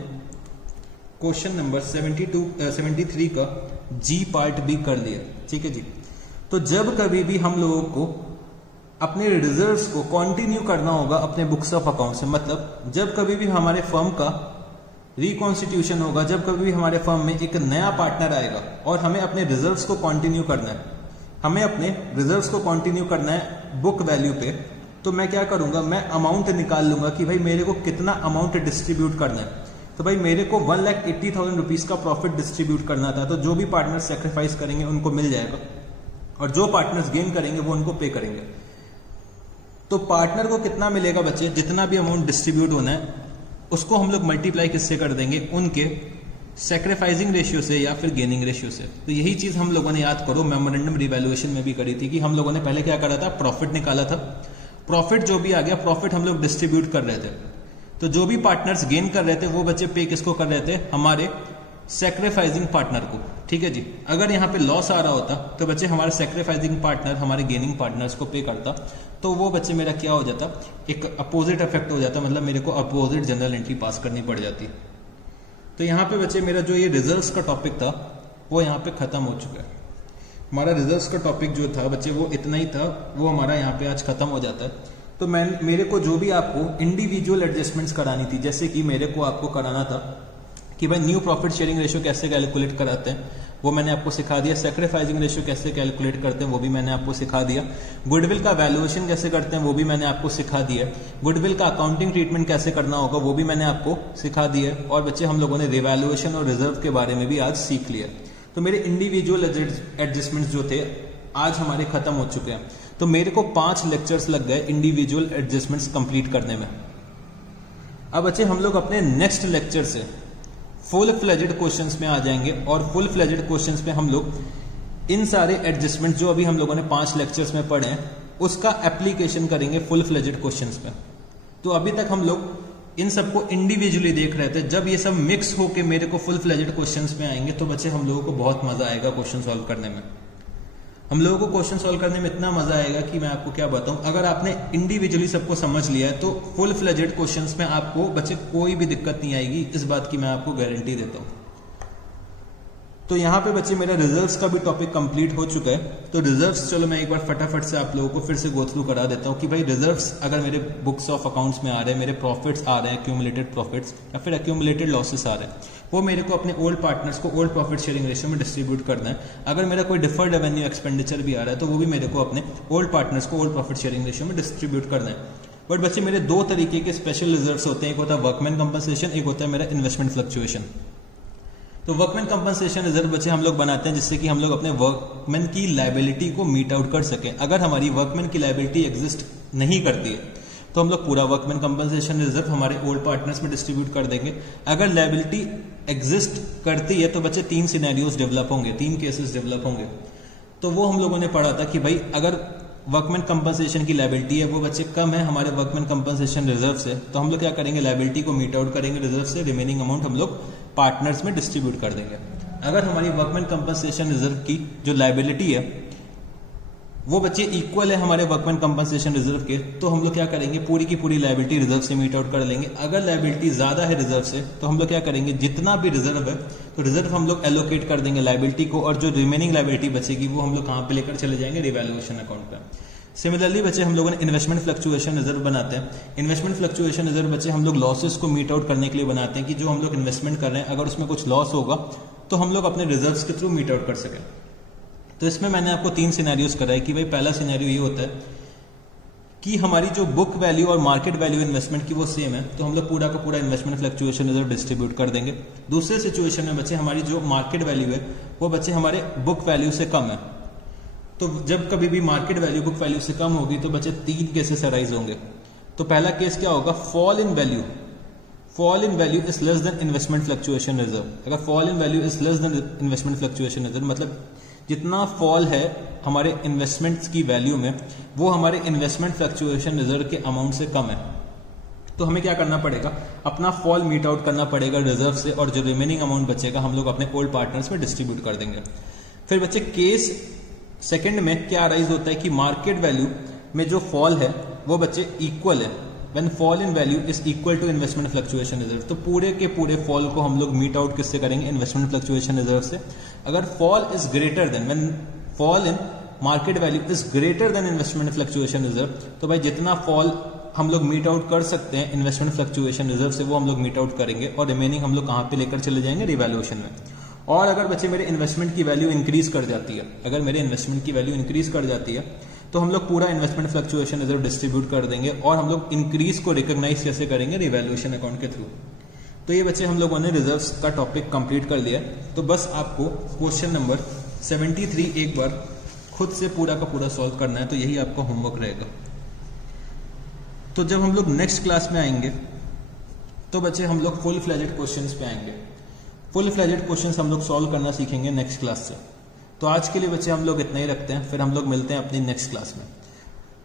क्वेश्चन नंबर 73 का जी पार्ट भी कर लिया। ठीक है जी। तो जब कभी भी हम लोगों को अपने रिजर्व्स को कंटिन्यू करना होगा अपने बुक्स ऑफ अकाउंट से, मतलब जब कभी भी हमारे फर्म का रिकॉन्स्टिट्यूशन होगा, जब कभी भी हमारे फर्म में एक नया पार्टनर आएगा और हमें अपने रिजर्व्स को कंटिन्यू करना है, हमें अपने रिजर्व्स को कंटिन्यू करना है बुक वैल्यू पे, तो मैं क्या करूंगा, मैं अमाउंट निकाल लूंगा कि भाई मेरे को कितना अमाउंट डिस्ट्रीब्यूट करना है। तो भाई मेरे को 1,80,000 रुपीज का प्रॉफिट डिस्ट्रीब्यूट करना था, तो जो भी पार्टनर सेक्रीफाइस करेंगे उनको मिल जाएगा और जो पार्टनर्स गेन करेंगे वो उनको पे करेंगे। तो पार्टनर को कितना मिलेगा बच्चे, जितना भी अमाउंट डिस्ट्रीब्यूट होना है उसको हम लोग मल्टीप्लाई किससे कर देंगे, उनके सैक्रिफाइसिंग रेशियो से या फिर गेनिंग रेशियो से। तो यही चीज हम लोगों ने याद करो मेमोरेंडम रिवैल्यूएशन में भी करी थी कि हम लोगों ने पहले क्या करा था, प्रॉफिट निकाला था। प्रॉफिट जो भी आ गया, प्रॉफिट हम लोग डिस्ट्रीब्यूट कर रहे थे। तो जो भी पार्टनर्स गेन कर रहे थे वो बच्चे पे किसको कर रहे थे, हमारे सैक्रिफाइसिंग पार्टनर को। ठीक है जी। अगर यहाँ पे लॉस आ रहा होता तो बच्चे हमारे सैक्रिफाइसिंग पार्टनर हमारे गेनिंग पार्टनर्स को पे करता, तो वो बच्चे मेरा क्या हो जाता, एक अपोजिट इफेक्ट हो जाता, मतलब मेरे को अपोजिट जनरल एंट्री पास करनी पड़ जाती। तो यहाँ पे बच्चे मेरा जो ये रिजर्व्स का टॉपिक था वो यहाँ पे खत्म हो चुका है। हमारा रिजर्व्स का टॉपिक जो था बच्चे वो इतना ही था, वो हमारा यहाँ पे आज खत्म हो जाता है। तो मेरे को जो भी आपको इंडिविजुअल एडजस्टमेंट्स करानी थी, जैसे कि मेरे को आपको कराना था कि भाई न्यू प्रॉफिट शेयरिंग रेशियो कैसे कैलकुलेट कराते हैं, वो मैंने आपको सिखा दिया। सैक्रिफाइसिंग रेशियो कैसे कैलकुलेट करते हैं वो भी मैंने आपको सिखा दिया। गुडविल का वैल्यूएशन कैसे करते हैं वो भी मैंने आपको सिखा दिया। गुडविल का अकाउंटिंग ट्रीटमेंट कैसे करना होगा वो भी मैंने आपको सिखा दिया। और बच्चे हम लोगों ने रिवैल्यूएशन और रिजर्व के बारे में भी आज सीख लिया। तो मेरे इंडिविजुअल एडजस्टमेंट्स जो थे आज हमारे खत्म हो चुके हैं। तो मेरे को 5 लेक्चर्स लग गए इंडिविजुअल एडजस्टमेंट्स कंप्लीट करने में। अब बच्चे हम लोग अपने नेक्स्ट लेक्चर से फुल फ्लेजेड क्वेश्चंस में आ जाएंगे और फुल फ्लेजेड क्वेश्चंस में हम लोग इन सारे एडजस्टमेंट जो अभी हम लोगों ने 5 लेक्चर्स में पढ़े हैं उसका एप्लीकेशन करेंगे फुल फ्लेजेड क्वेश्चंस में। तो अभी तक हम लोग इन सबको इंडिविजुअली देख रहे थे। जब ये सब मिक्स होके मेरे को फुल फ्लेजेड क्वेश्चंस में आएंगे तो बच्चे हम लोगों को बहुत मजा आएगा क्वेश्चन सॉल्व करने में। हम लोगों को क्वेश्चन सॉल्व करने में इतना मजा आएगा कि मैं आपको क्या बताऊं। अगर आपने इंडिविजुअली सबको समझ लिया है तो फुल फ्लेजेड क्वेश्चंस में आपको बच्चे कोई भी दिक्कत नहीं आएगी, इस बात की मैं आपको गारंटी देता हूं। तो यहाँ पे बच्चे मेरा रिजर्व्स का भी टॉपिक कंप्लीट हो चुका है। तो रिजर्व्स चलो मैं एक बार फटाफट से आप लोगों को फिर से गो थ्रू करा देता हूँ कि भाई रिजर्व्स अगर मेरे बुक्स ऑफ अकाउंट्स में आ रहे हैं, मेरे प्रॉफिट्स आ रहे हैं, एक्यूमुलेटेड प्रॉफिट्स या फिर एक्यूमुलेटेड लॉसेस आ रहे हैं, वो मेरे को अपने ओल्ड पार्टनर्स को ओल्ड प्रॉफिट शेयरिंग रेशियो में डिस्ट्रीब्यूट करना है। अगर मेरा कोई डिफर्ड रेवेन्यू एक्सपेंडिचर भी आ रहा है तो वो भी मेरे को अपने ओल्ड पार्टनर्स को ओल्ड प्रॉफिट शेयरिंग रेशियो में डिस्ट्रीब्यूट करना है। बट बच्चे मेरे 2 तरीके के स्पेशल रिजर्व्स होते हैं, एक होता है वर्कमैन कंपनसेशन, एक होता है मेरा इन्वेस्टमेंट फ्लक्चुएशन। तो वर्कमैन कंपनसेशन रिजर्व बच्चे हम लोग बनाते हैं जिससे कि हम लोग अपने वर्कमैन की लायबिलिटी को मीट आउट कर सकें। अगर हमारी वर्कमैन की लायबिलिटी एग्जिस्ट नहीं करती है तो हम लोग पूरा वर्कमैन कंपनसेशन रिजर्व हमारे ओल्ड पार्टनर्स में डिस्ट्रीब्यूट कर देंगे। अगर लायबिलिटी एग्जिस्ट करती है तो बच्चे 3 सिनेरियोज डेवलप होंगे, 3 केसेस डेवलप होंगे। तो वो हम लोगों ने पढ़ा था कि भाई अगर वर्कमैन कंपनसेशन की लायबिलिटी है वो बच्चे कम है हमारे वर्कमैन कंपनसेशन रिजर्व से, तो हम लोग क्या करेंगे, लायबिलिटी को मीट आउट करेंगे रिजर्व से, रिमेनिंग अमाउंट हम लोग पार्टनर्स में डिस्ट्रीब्यूट कर देंगे। अगर हमारी वर्कमैन कंपनसेशन रिजर्व की जो लायबिलिटी है वो बच्चे इक्वल है हमारे वर्कमैन कंपनसेशन रिजर्व के, तो हम लोग क्या करेंगे, पूरी की पूरी लायबिलिटी रिजर्व से मीट आउट कर लेंगे। अगर लायबिलिटी ज्यादा है रिजर्व से तो हम लोग क्या करेंगे, जितना भी रिजर्व है तो रिजर्व हम लोग एलोकेट कर देंगे लायबिलिटी को, और जो रिमेनिंग लायबिलिटी बचेगी वो हम लोग कहां पे लेकर चले जाएंगे, रिवैल्यूएशन अकाउंट पे। सिमिलरली बच्चे हम लोगों ने इन्वेस्टमेंट फ्लक्चुएशन रिजर्व बनाते हैं। इन्वेस्टमेंट फ्लक्चुएशन रिजर्व बच्चे हम लोग लॉसेस को मीट आउट करने के लिए बनाते हैं कि जो हम लोग इन्वेस्टमेंट कर रहे हैं अगर उसमें कुछ लॉस होगा तो हम लोग अपने रिजर्व्स के थ्रू मीट आउट कर सकें। तो इसमें मैंने आपको 3 सिनेरियोज कराए कि भाई पहला सिनेरियो ये होता है कि हमारी जो बुक वैल्यू और मार्केट वैल्यू इन्वेस्टमेंट की वो सेम है, तो हम लोग पूरा का पूरा इन्वेस्टमेंट फ्लक्चुएशन रिजर्व डिस्ट्रीब्यूट कर देंगे। दूसरे सिचुएशन में बच्चे हमारी जो मार्केट वैल्यू है वो बच्चे हमारे बुक वैल्यू से कम है। तो जब कभी भी मार्केट वैल्यू बुक वैल्यू से कम होगी तो बच्चे 3 केसेस अराइज होंगे। तो पहला केस क्या होगा, fall in value. Fall in value is less than investment fluctuation reserve. अगर fall in value is less than investment fluctuation reserve मतलब जितना फॉल है हमारे इन्वेस्टमेंट्स की वैल्यू में वो हमारे इन्वेस्टमेंट फ्लक्चुएशन रिजर्व के अमाउंट से कम है, तो हमें क्या करना पड़ेगा, अपना फॉल मीट आउट करना पड़ेगा रिजर्व से, और जो रिमेनिंग अमाउंट बचेगा हम लोग अपने ओल्ड पार्टनर्स में डिस्ट्रीब्यूट कर देंगे। फिर बच्चे केस सेकंड में क्या अराइज होता है कि मार्केट वैल्यू में जो फॉल है वो बच्चे इक्वल है, when fall in value is equal to investment fluctuation reserve. तो पूरे के पूरे फॉल को हम लोग मीट आउट किससे करेंगे, इन्वेस्टमेंट फ्लक्चुएशन रिजर्व से। अगर fall is greater than, when fall in market value is greater than investment fluctuation reserve, तो भाई जितना फॉल हम लोग मीट आउट कर सकते हैं इन्वेस्टमेंट फ्लक्चुएशन रिजर्व से वो हम लोग मीट आउट करेंगे, और रिमेनिंग हम लोग कहां पे लेकर चले जाएंगे, रिवैल्यूएशन में। और अगर बच्चे मेरे इन्वेस्टमेंट की वैल्यू इंक्रीज कर जाती है, अगर मेरे इन्वेस्टमेंट की वैल्यू इंक्रीज कर जाती है तो हम लोग पूरा इन्वेस्टमेंट फ्लक्चुएशन रिजर्व डिस्ट्रीब्यूट कर देंगे, और हम लोग इंक्रीज को रिकॉग्नाइज कैसे करेंगे, रिवैल्यूएशन अकाउंट के थ्रू। तो ये बच्चे हम लोगों ने रिजर्व्स का टॉपिक कंप्लीट कर लिया। तो बस आपको क्वेश्चन नंबर 73 एक बार खुद से पूरा का पूरा सॉल्व करना है, तो यही आपका होमवर्क रहेगा। तो जब हम लोग नेक्स्ट क्लास में आएंगे तो बच्चे हम लोग फुल फ्लेजेड क्वेश्चंस पे आएंगे। फुल फ्लेजेड क्वेश्चंस हम लोग सॉल्व करना सीखेंगे नेक्स्ट क्लास से। तो आज के लिए बच्चे हम लोग इतना ही रखते हैं, फिर हम लोग मिलते हैं अपनी नेक्स्ट क्लास में।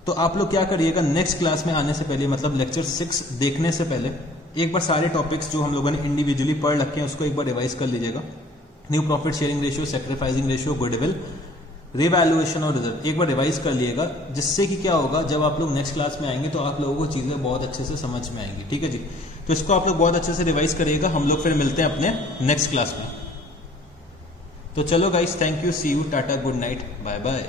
तो आप लोग क्या करिएगा, नेक्स्ट क्लास में आने से पहले मतलब लेक्चर 6 देखने से पहले एक बार सारे टॉपिक्स जो हम लोगों ने इंडिविजुअली पढ़ रखे हैं उसको एक बार रिवाइज कर लीजिएगा। New profit sharing ratio, sacrificing ratio, goodwill, revaluation और रिजर्व एक बार रिवाइज कर लिएगा, जिससे कि क्या होगा, जब आप लोग नेक्स्ट क्लास में आएंगे तो आप लोगों को चीजें बहुत अच्छे से समझ में आएंगी। ठीक है जी, तो इसको आप लोग बहुत अच्छे से रिवाइज करिएगा। हम लोग फिर मिलते हैं अपने नेक्स्ट क्लास में। तो चलो guys, thank you, see you, tata, good night, bye bye.